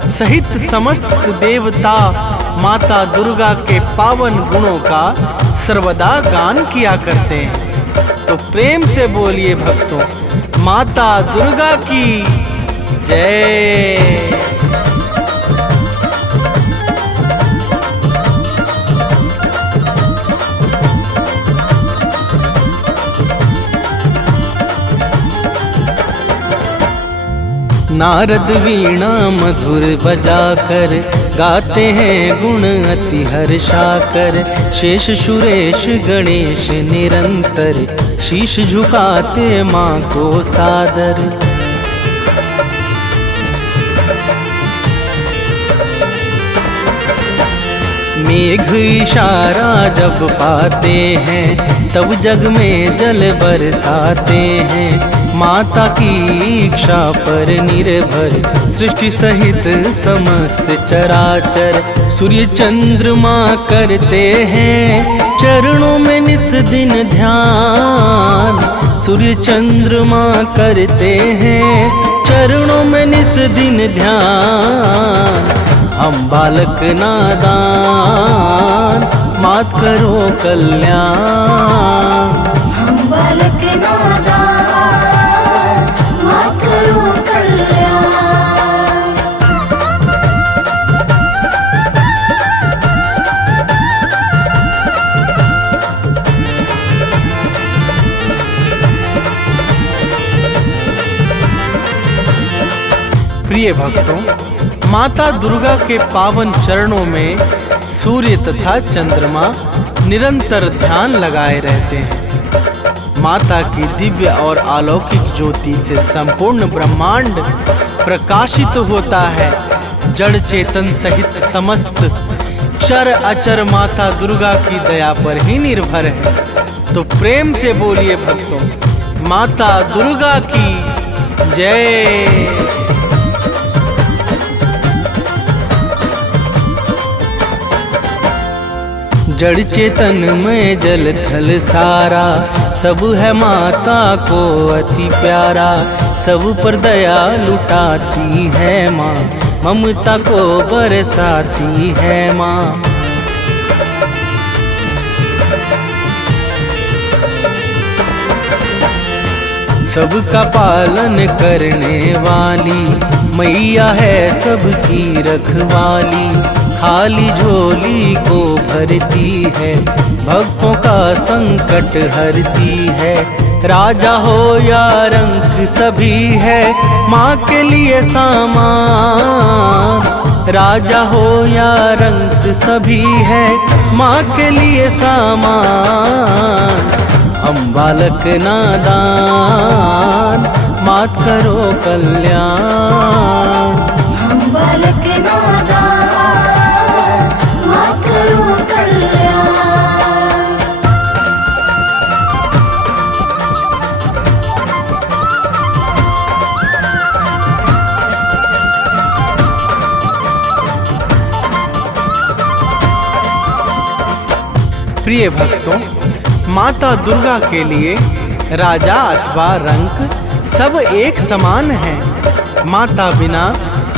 सहित समस्त देवता माता दुर्गा के पावन गुणों का सर्वदा गान किया करते हैं। तो प्रेम से बोलिए भक्तों, माता दुर्गा की जय। नारद वीणा मधुर बजाकर गाते हैं गुण अति हर्षाकर। शेष सुरेश गणेश निरंतर शीश झुकाते माँ को सादर। मेघ इशारा जब पाते हैं, तब जग में जल बरसाते हैं। माता की इच्छा पर निर्भर सृष्टि सहित समस्त चराचर। सूर्य चंद्रमा करते हैं चरणों में निस दिन ध्यान। सूर्य चंद्रमा करते हैं चरणों में निस दिन ध्यान। हम बालक नादान, मात करो कल्याण। हम बालक नादान, मात करो कल्याण। प्रिय भक्तों, माता दुर्गा के पावन चरणों में सूर्य तथा चंद्रमा निरंतर ध्यान लगाए रहते हैं। माता की दिव्य और अलौकिक ज्योति से संपूर्ण ब्रह्मांड प्रकाशित होता है। जड़ चेतन सहित समस्त चर अचर माता दुर्गा की दया पर ही निर्भर है। तो प्रेम से बोलिए भक्तों, माता दुर्गा की जय। जड़ चेतन में जल थल सारा, सब है माता को अति प्यारा। सब पर दया लुटाती है माँ, ममता को बरसाती है माँ। सबका पालन करने वाली मैया है सबकी रखवाली। खाली झोली को भरती है, भक्तों का संकट हरती है। राजा हो या रंक सभी है माँ के लिए सामान। राजा हो या रंक सभी है माँ के लिए सामान। हम बालक नादान, मात करो कल्याण। हम बालक नादान, मात करो कल्याण। प्रिय भक्तों, माता दुर्गा के लिए राजा अथवा रंक सब एक समान हैं। माता बिना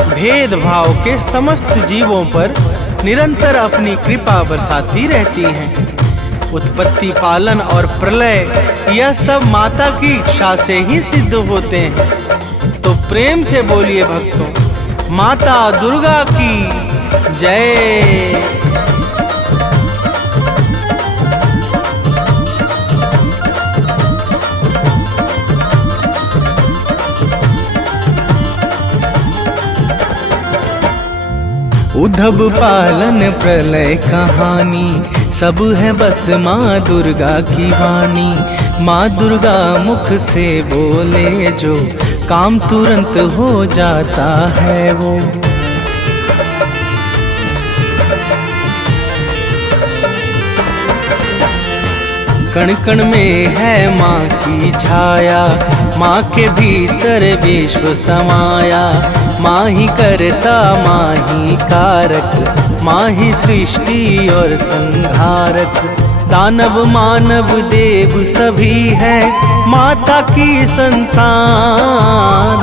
भेदभाव के समस्त जीवों पर निरंतर अपनी कृपा बरसाती रहती हैं। उत्पत्ति, पालन और प्रलय यह सब माता की इच्छा से ही सिद्ध होते हैं। तो प्रेम से बोलिए भक्तों, माता दुर्गा की जय। उद्धव पालन प्रलय कहानी सब है बस माँ दुर्गा की वाणी। माँ दुर्गा मुख से बोले जो काम तुरंत हो जाता है वो। कण कण में है माँ की छाया, माँ के भीतर विश्व समाया। माँ ही करता माँ ही कारक, माँ ही सृष्टि और संहारक। दानव मानव देव सभी है माता की संतान।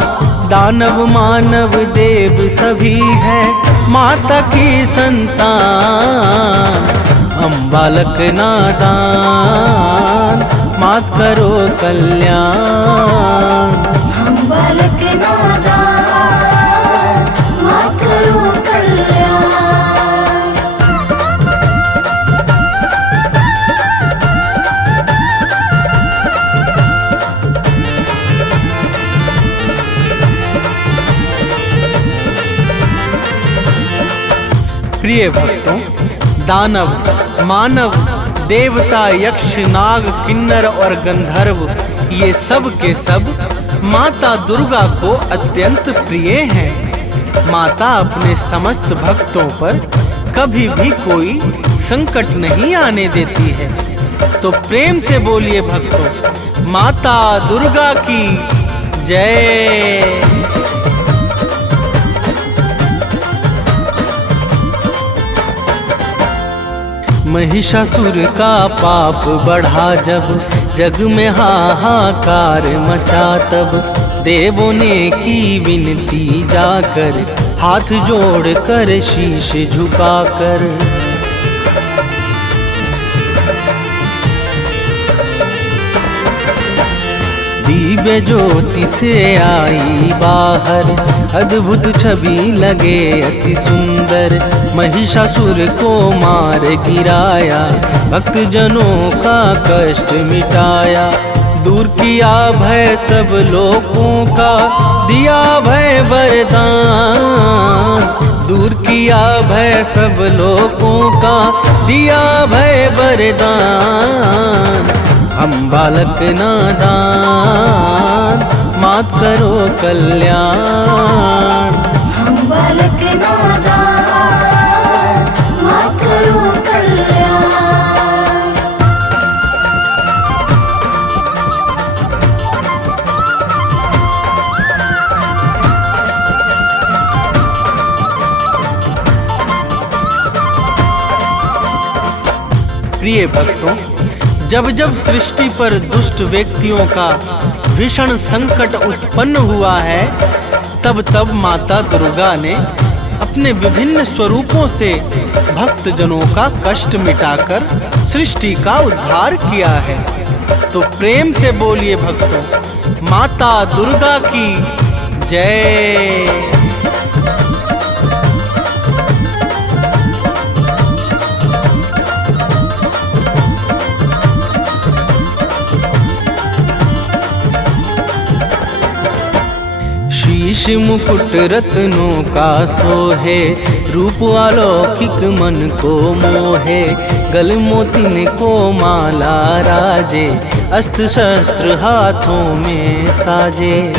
दानव मानव देव सभी है माता की संतान। हम बालक नादान, मात करो कल्याण। हम बालक नादान, मात करो कल्याण। प्रिय भक्तों, दानव, मानव, देवता, यक्ष, नाग, किन्नर और गंधर्व ये सब के सब माता दुर्गा को अत्यंत प्रिय हैं। माता अपने समस्त भक्तों पर कभी भी कोई संकट नहीं आने देती है। तो प्रेम से बोलिए भक्तों, माता दुर्गा की जय। महिषासुर का पाप बढ़ा जब, जग में हाहाकार मचा तब। देवों ने की विनती जाकर, हाथ जोड़कर शीश झुकाकर। दिव्य ज्योति से आई बाहर, अद्भुत छवि लगे अति सुंदर। महिषासुर को मार गिराया, भक्त जनों का कष्ट मिटाया। दूर किया भय सब लोगों का, दिया भय वरदान। दूर किया भय सब लोगों का, दिया भय वरदान। हम बालक नादान, मात करो कल्याण। हम बालक नादान, मात करो कल्याण। प्रिय भक्तों, जब जब सृष्टि पर दुष्ट व्यक्तियों का भीषण संकट उत्पन्न हुआ है, तब तब माता दुर्गा ने अपने विभिन्न स्वरूपों से भक्त जनों का कष्ट मिटाकर सृष्टि का उद्धार किया है। तो प्रेम से बोलिए भक्तों, माता दुर्गा की जय। शीश मुकुट रत्नों का सोहे, रूप अलौकिक मन को मोहे। गल मोतिन को माला राजे, अस्त्र शस्त्र हाथों में साजे।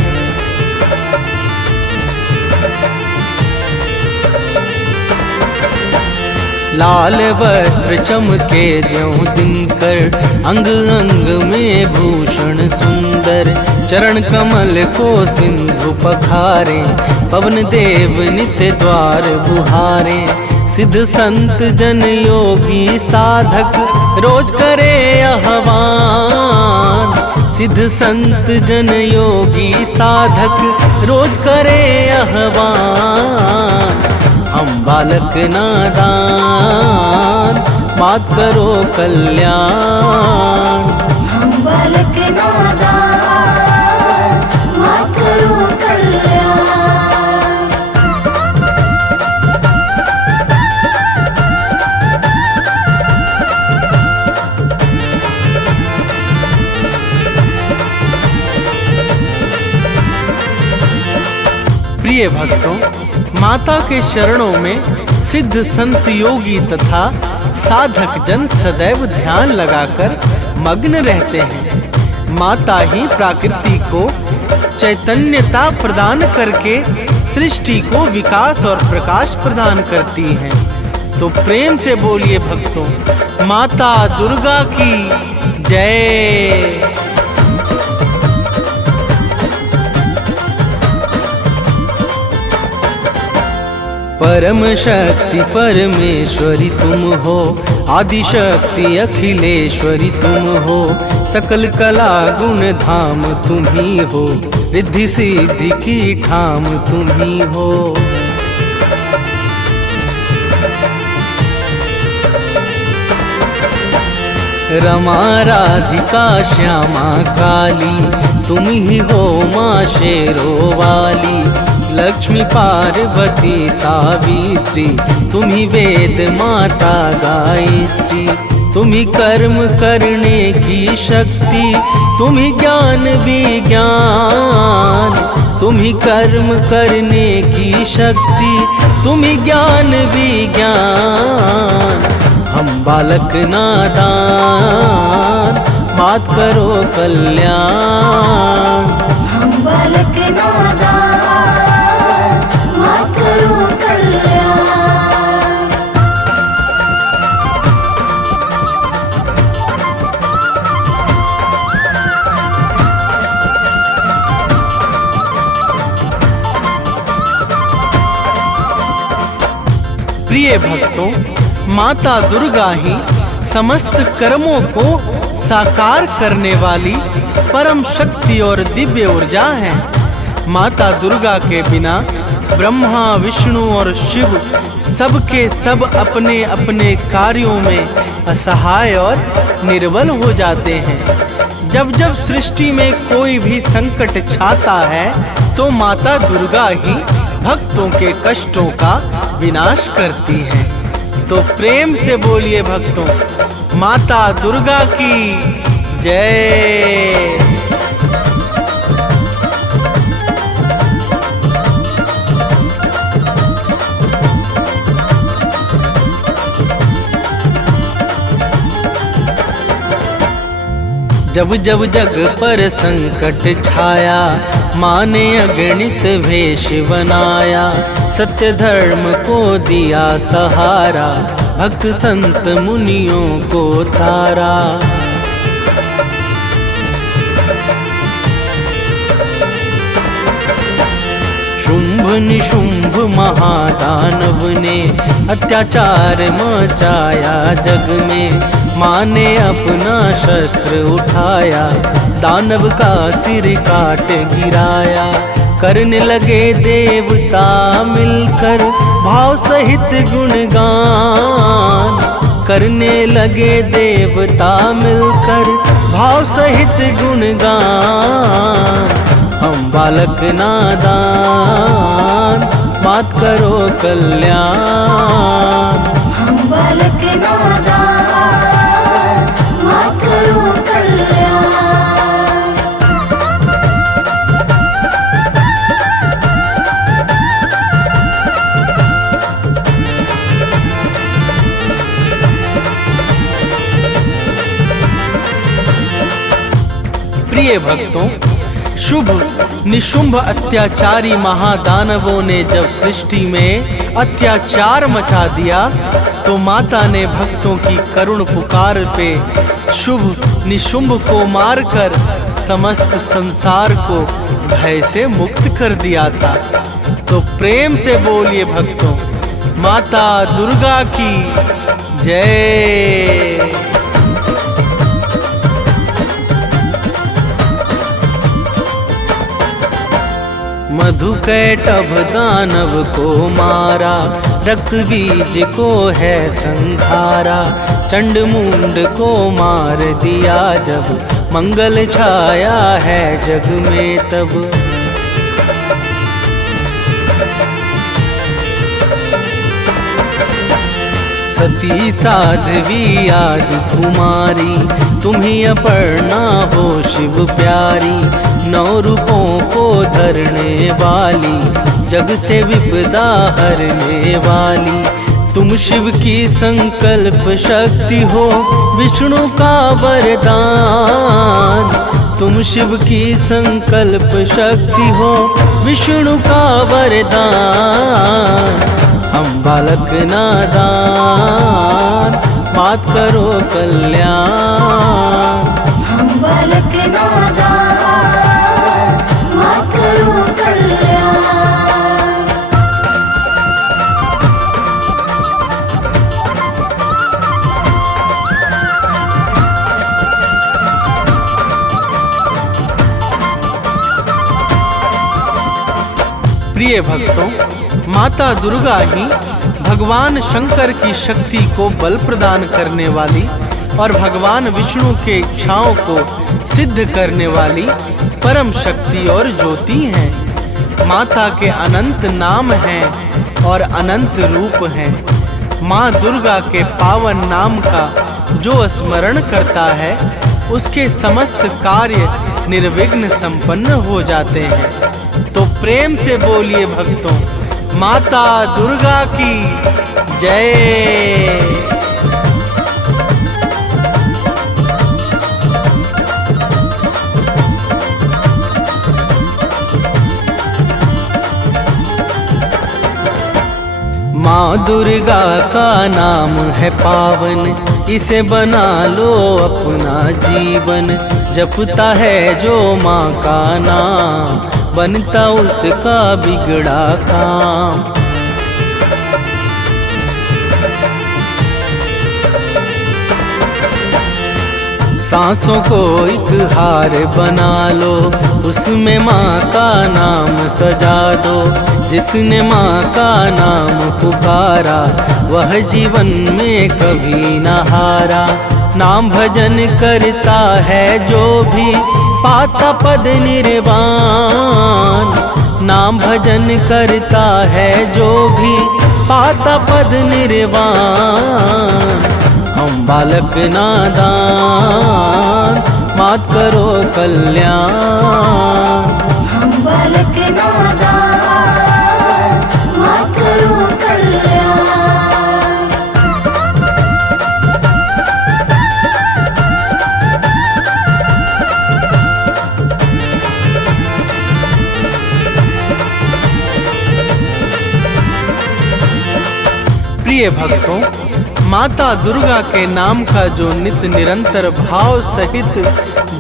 लाल वस्त्र चमके ज्यों दिनकर, अंग अंग में भूषण सुंदर। चरण कमल को सिंधु पखारे, पवन देव नित्य द्वार बुहारे। सिद्ध संत जन योगी साधक, रोज करे आह्वान। सिद्ध संत जन योगी साधक, रोज करे आह्वान। हम बालक नादान, मात करो कल्याण। हम बालक नादान, मात करो कल्याण। प्रिय भक्तों, माता के चरणों में सिद्ध संत योगी तथा साधक जन सदैव ध्यान लगाकर मग्न रहते हैं। माता ही प्रकृति को चैतन्यता प्रदान करके सृष्टि को विकास और प्रकाश प्रदान करती हैं। तो प्रेम से बोलिए भक्तों, माता दुर्गा की जय। परम शक्ति परमेश्वरी तुम हो, आदि शक्ति अखिलेश्वरी तुम हो। सकल कला गुण धाम तुम ही हो, रिद्धि सिद्धि की ठाम तुम ही हो। रमा राधिका श्यामा काली, तुम ही हो माँ शेरों वाली। लक्ष्मी पार्वती सावित्री, तुम ही वेद माता गायत्री। तुम ही कर्म करने की शक्ति, तुम ही ज्ञान विज्ञान। तुम ही कर्म करने की शक्ति, तुम ही ज्ञान विज्ञान। हम बालक नादान, मात करो कल्याण। हम बालक नादान, मात करो कल्याण। प्रिय भक्तों, माता दुर्गा ही समस्त कर्मों को साकार करने वाली परम शक्ति और दिव्य ऊर्जा है। माता दुर्गा के बिना ब्रह्मा विष्णु और शिव सबके सब अपने अपने कार्यों में असहाय और निर्बल हो जाते हैं। जब जब सृष्टि में कोई भी संकट छाता है तो माता दुर्गा ही भक्तों के कष्टों का विनाश करती है। तो प्रेम से बोलिए भक्तों, माता दुर्गा की जय। जब जब जग पर संकट छाया, माँ ने अगणित वेश बनाया। सत्य धर्म को दिया सहारा, भक्त संत मुनियों को तारा। शुंभ निशुंभ महादानव ने अत्याचार मचाया जग में। माँ ने अपना शस्त्र उठाया, दानव का सिर काट गिराया। करने लगे देवता मिलकर भाव सहित गुणगान। करने लगे देवता मिलकर भाव सहित गुणगान। हम बालक नादान, मात करो कल्याण। हम बालक नादान, मात करो कल्याण। प्रिय भक्तों, शुभ निशुंभ अत्याचारी महादानवों ने जब सृष्टि में अत्याचार मचा दिया, तो माता ने भक्तों की करुण पुकार पे शुभ निशुंभ को मारकर समस्त संसार को भय से मुक्त कर दिया था। तो प्रेम से बोलिए भक्तों, माता दुर्गा की जय। मधुकैटभ दानव को मारा, रक्त बीज को है संहारा। चंड मुंड को मार दिया जब, मंगल छाया है जग में तब। सती साध्वी आदि कुमारी, तुम्ही अपर्णा हो शिव प्यारी। 9 रूपों को धरने वाली, जग से विपदा हरने वाली। तुम शिव की संकल्प शक्ति हो, विष्णु का वरदान। तुम शिव की संकल्प शक्ति हो, विष्णु का वरदान। हम बालक नादान, मात करो कल्याण। हम बालक नादान, मात करो कल्याण। प्रिय भक्तों, माता दुर्गा ही भगवान शंकर की शक्ति को बल प्रदान करने वाली और भगवान विष्णु के इच्छाओं को सिद्ध करने वाली परम शक्ति और ज्योति हैं। माता के अनंत नाम हैं और अनंत रूप हैं। माँ दुर्गा के पावन नाम का जो स्मरण करता है, उसके समस्त कार्य निर्विघ्न संपन्न हो जाते हैं। तो प्रेम से बोलिए भक्तों, माता दुर्गा की जय। माँ दुर्गा का नाम है पावन, इसे बना लो अपना जीवन। जपता है जो माँ का नाम, बनता उसका बिगड़ा काम। सांसों को एक हार बना लो, उसमें माँ का नाम सजा दो। जिसने माँ का नाम पुकारा, वह जीवन में कभी न हारा। नाम भजन करता है जो भी, पाता पद निर्वाण। नाम भजन करता है जो भी, पाता पद निर्वाण। हम बालक नादान, मात करो कल्याण। हम बालक नादान, मात करो कल्याण। प्रिय भक्तों, माता दुर्गा के नाम का जो नित्य निरंतर भाव सहित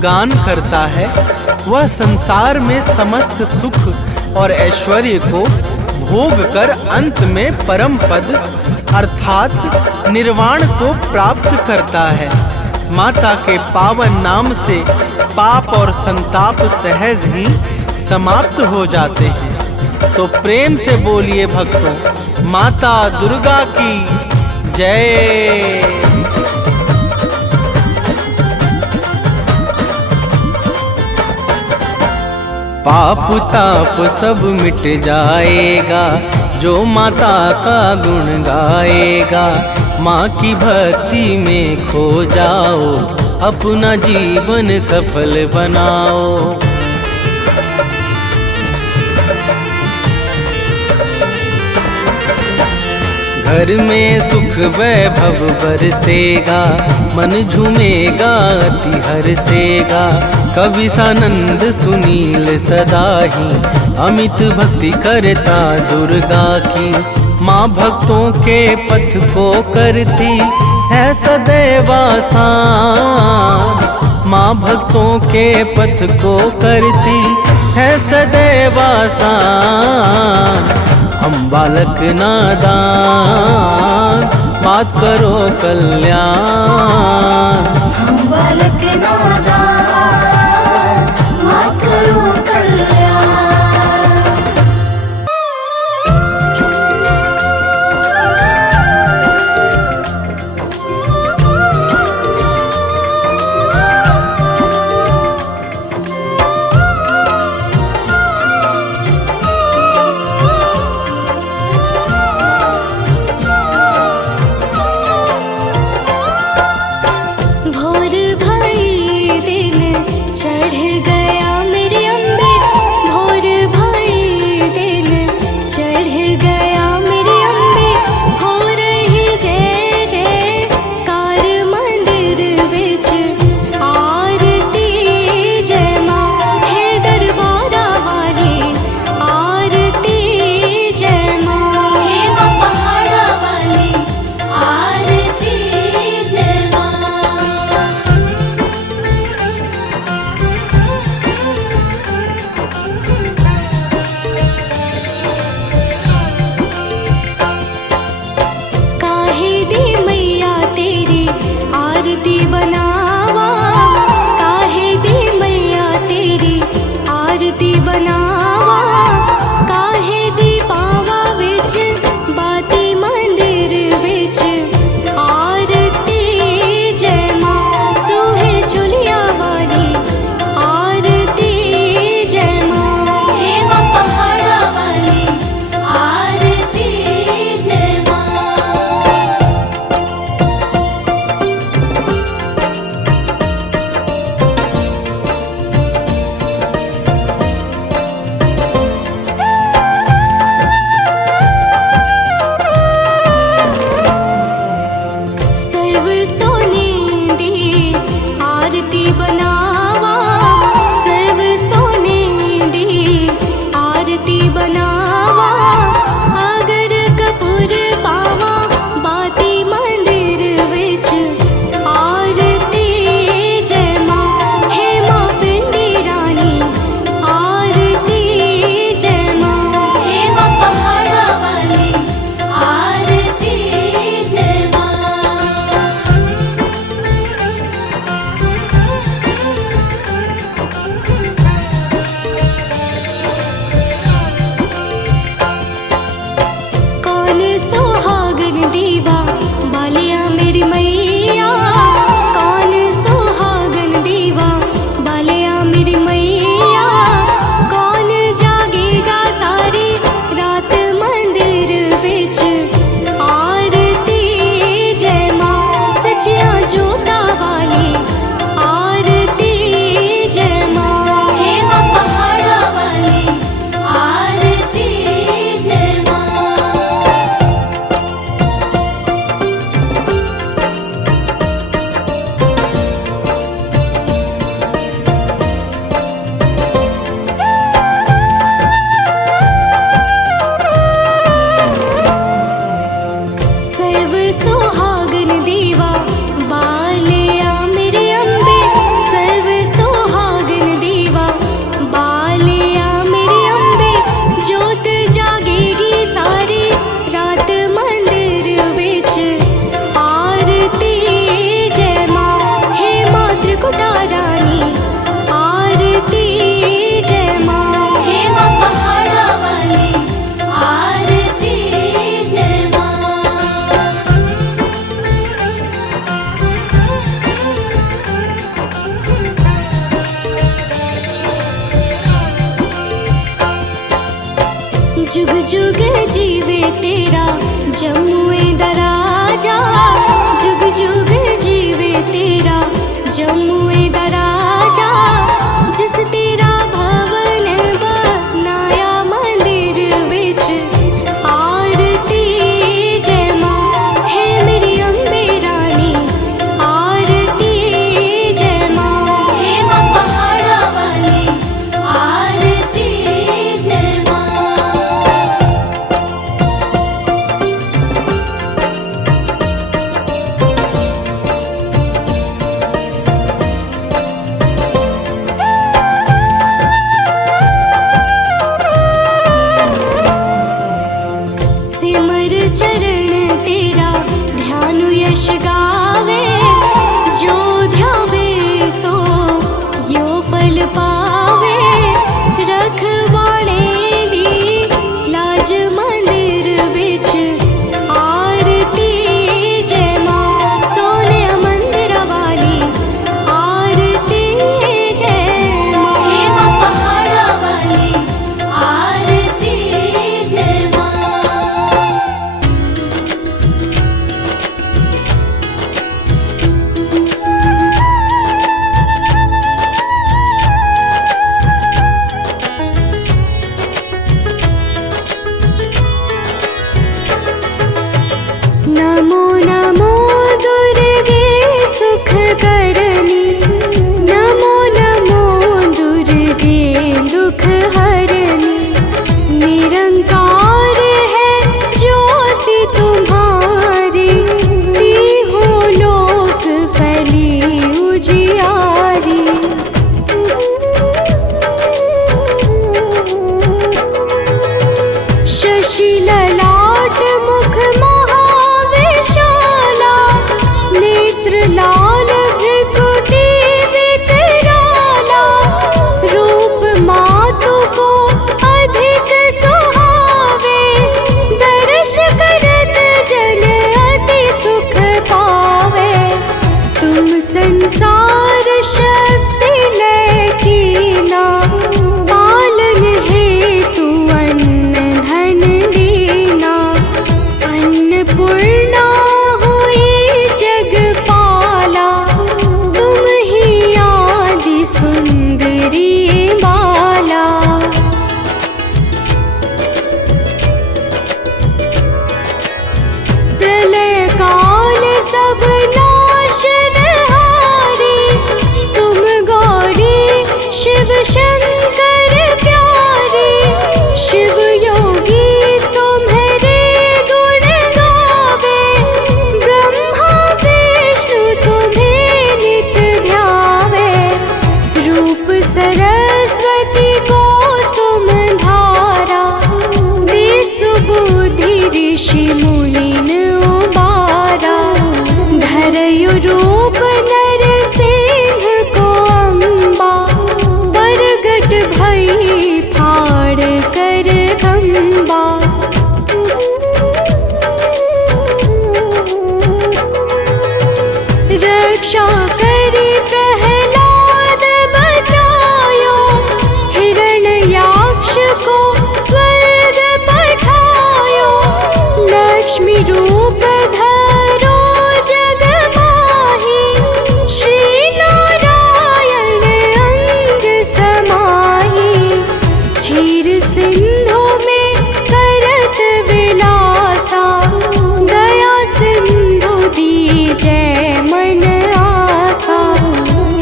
गान करता है, वह संसार में समस्त सुख और ऐश्वर्य को भोग कर अंत में परम पद अर्थात निर्वाण को प्राप्त करता है। माता के पावन नाम से पाप और संताप सहज ही समाप्त हो जाते हैं। तो प्रेम से बोलिए भक्तों, माता दुर्गा की जय। पाप ताप सब मिट जाएगा, जो माता का गुण गाएगा। माँ की भक्ति में खो जाओ, अपना जीवन सफल बनाओ। घर में सुख वैभव बरसेगा, मन झूमेगा अति हर्षेगा। कवि सानंद सुनील सदा ही अमित भक्ति करता दुर्गा की। माँ भक्तों के पथ को करती है सदैव आसान, माँ भक्तों के पथ को करती है सदैव आसान। हम बालक नादान मात करो कल्याण, हम बालक नादान मात करो कल्याण। भोर भई दिन चढ़ गया मेरे अम्बे, भोर भई दिन चढ़ गया मेरे अम्बे। हो रही जय जयकार मंदिर विच आरती जय माँ है दरबारा वाली आरती जय माँ है माँ पहाड़ा वाली आरती जय माँ। काहे दी मैया तेरी आरती बनावा, काहे दी मैया तेरी आरती बनावा। काहे दी पावा विच बाती मंदिर विच आरती जय माँ सोहे चुलिया वाली आरती जय माँ हे माँ पहाड़ा वाली आरती जय माँ। सर्व सोने दी आरती बनावा, सर्व सोने दी आरती बनावा। अगर कपूर पावा बाती मंदिर विच आरती जय माँ हे माँ पिंडी रानी आरती जय माँ हे माँ पहाड़ा वाली आरती जय माँ। कौन सुहागन दीवा बालिया मेरी मैया, कौन सुहागन दीवा बालिया मेरी मैया। कौन जागेगा सारी रात मंदिर विच आरती जय माँ सचिया जोता वाली आरती जय माँ हे माँ पहाड़ा वाली आरती जय माँ। सर्व सुहागन दीवा बालिया मेरे अम्बे, सर्व सुहागन दीवा बालिया मेरे अम्बे। जोत जागेगी सारी रात मंदिर विच आरती जय माँ हे माँ त्रिकुटा रानी आरती जय माँ हे माँ पहाड़ा वाली आरती जय माँ। जुग जुग जीवे तेरा जमुए दराजा, जुग जुग जीवे तेरा जमुए दराजा। जिस तेरा भवन बनाया मंदिर विच आरती जय माँ सिमर चरण तेरा ध्यान यश गावे। जो ध्यावे सो यो फल पावे। रखवाणे दी लाज मंदिर विच आरती जय मां। सोने मंदिर वाली आरती जय मां। हे मां पहाड़ा वाली आरती जय मां। नमो नमो दुर्गे सुख करनी। नमो नमो दुर्गे दुख हरनी। निरंकार है ज्योति तुम्हारी। तीहों लोक फैली उजियारी। शशि ललाट मुख महाविशाला। नेत्र लाल भृकुटी विकराला। रूप मातु को अधिक सुहावे। दर्श करत जन अति सुख पावे। तुम संसार शक्ति लय कीना। पालन हेतु अन्न धन दीना। अन्नपूर्णा हुई जगपाला। तुम ही आदि सुंदरी बाला। प्रलय काल सब नाशनहारी। तुम गौरी शिव शंकर प्यारी। शिव योगी तुम्हारे गुण गावे। ब्रह्मा विष्णु तुम्हें नित ध्यावे। रूप सरस्वती को तुम धारा। विसुबुद्धि ऋषि मुनिन उबारा। धरयु रूप नर सिंह को अम्बा। प्रगट भई फाड़ कर खंबा। रक्षा करी प्रहलाद बचायो। हिरण्याक्ष को स्वर्ग पठायो। लक्ष्मी रूप धरो जग माही। श्री नारायण अंग समाही। क्षीर सिंधु में करत विलासा। दया सिंधु दीजै मन आसा।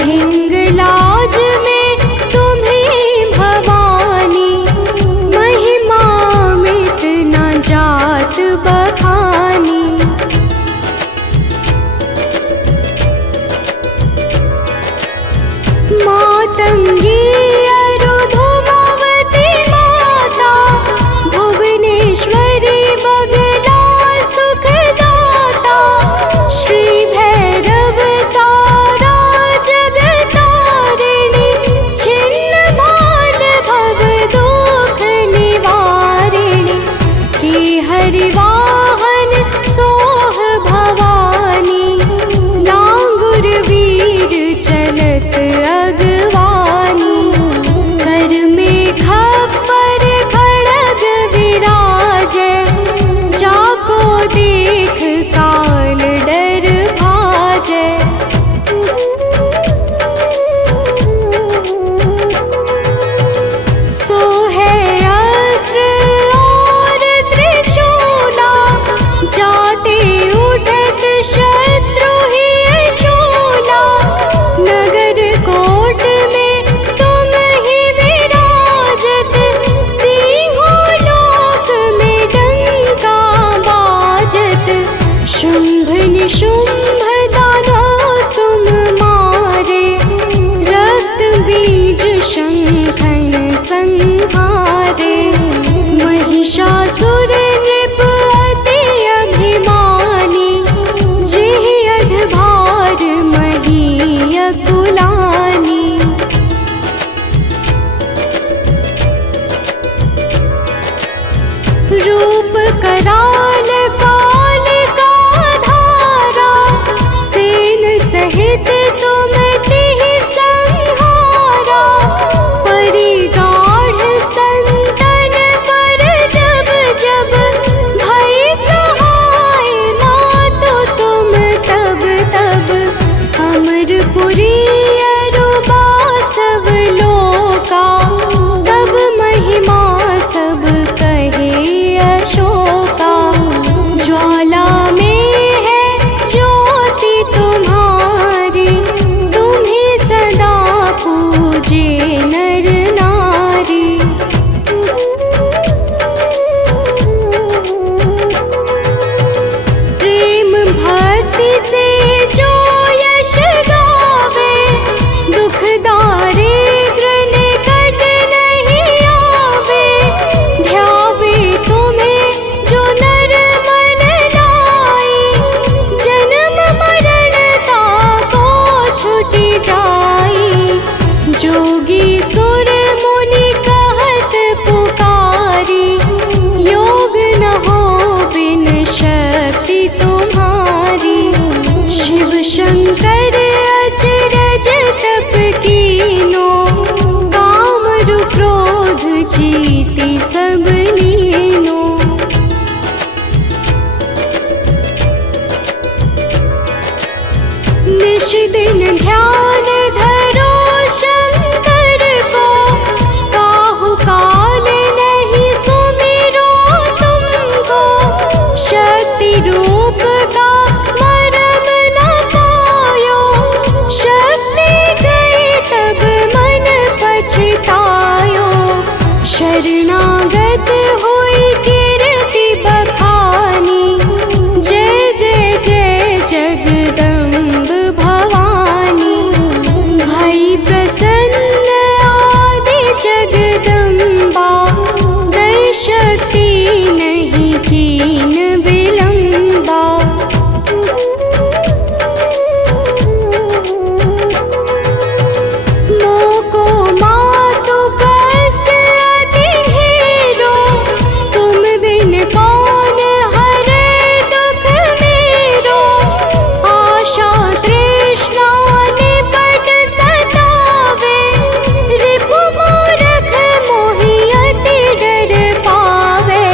हिंगलाज में तुम्हीं भवानी। महिमा मित न जात बखानी। मातंगी अरुधुमावती माता। भुवनेश्वरी बगला सुखदाता। श्री भैरव तारा जगतारिणी। छिन्न भाल भव दुख निवारिणी। की हरिवाहन सोह भवानी। लांगुर वीर चलत अगवानी। कर में खप्पर खड़ग विराजै। जाको देख काल डर भाजै। सोहे अस्त्र और त्रिशूला। जाते उठत शत्रु ही शूला। नगर कोट में तुम ही विराजत। तीहों लोक में डंका बाजत। शुंभ निशुंभ दानव तुम मारे। रक्त बीज शंखन संहारे। महिषासुर नृप ध्यान धरो शंकर को, काहू काल नहीं सुमिरो तुमको। शक्ति रूप का मरम न पायो, शक्ति गई तब मन पछतायो। शरणागत हुई कीर्ति बखानी, जय जय जय जगदम्ब भवानी। भई प्रसन्न आदि जगदम्बा, दई शक्ति नहीं कीन विलंबा। मोको मातु कष्ट अति ढेरो, तुम बिन कौन हरे दुख मेरो। आशा तृष्णा निपट सतावे, रिपु मूरख मोहि अति डर पावे।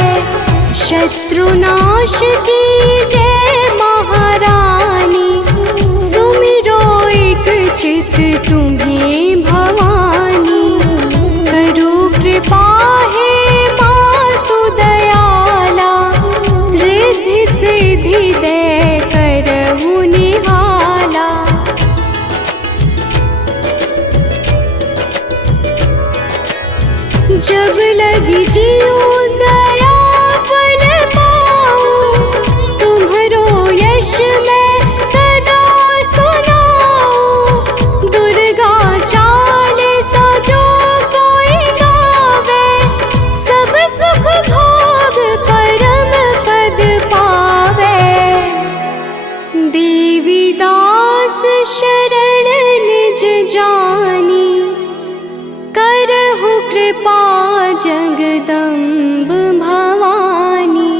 शत्रुनाश की जय महारानी, सुमिरो एक चित तुम्हें भवानी। करो कृपा हे मातु दयाला, रिद्धि सिद्धि दे करहु निहाला। जब लगी जीव दया फल पाऊं, तुम्हरो यश मैं सदा सुनाऊं। दुर्गा चालीसा जो कोई गावे, सब सुख भोग परम पद पावे। देवी दास शरण निज जानी, करहु कृपा जगदम्ब भवानी।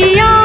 मैया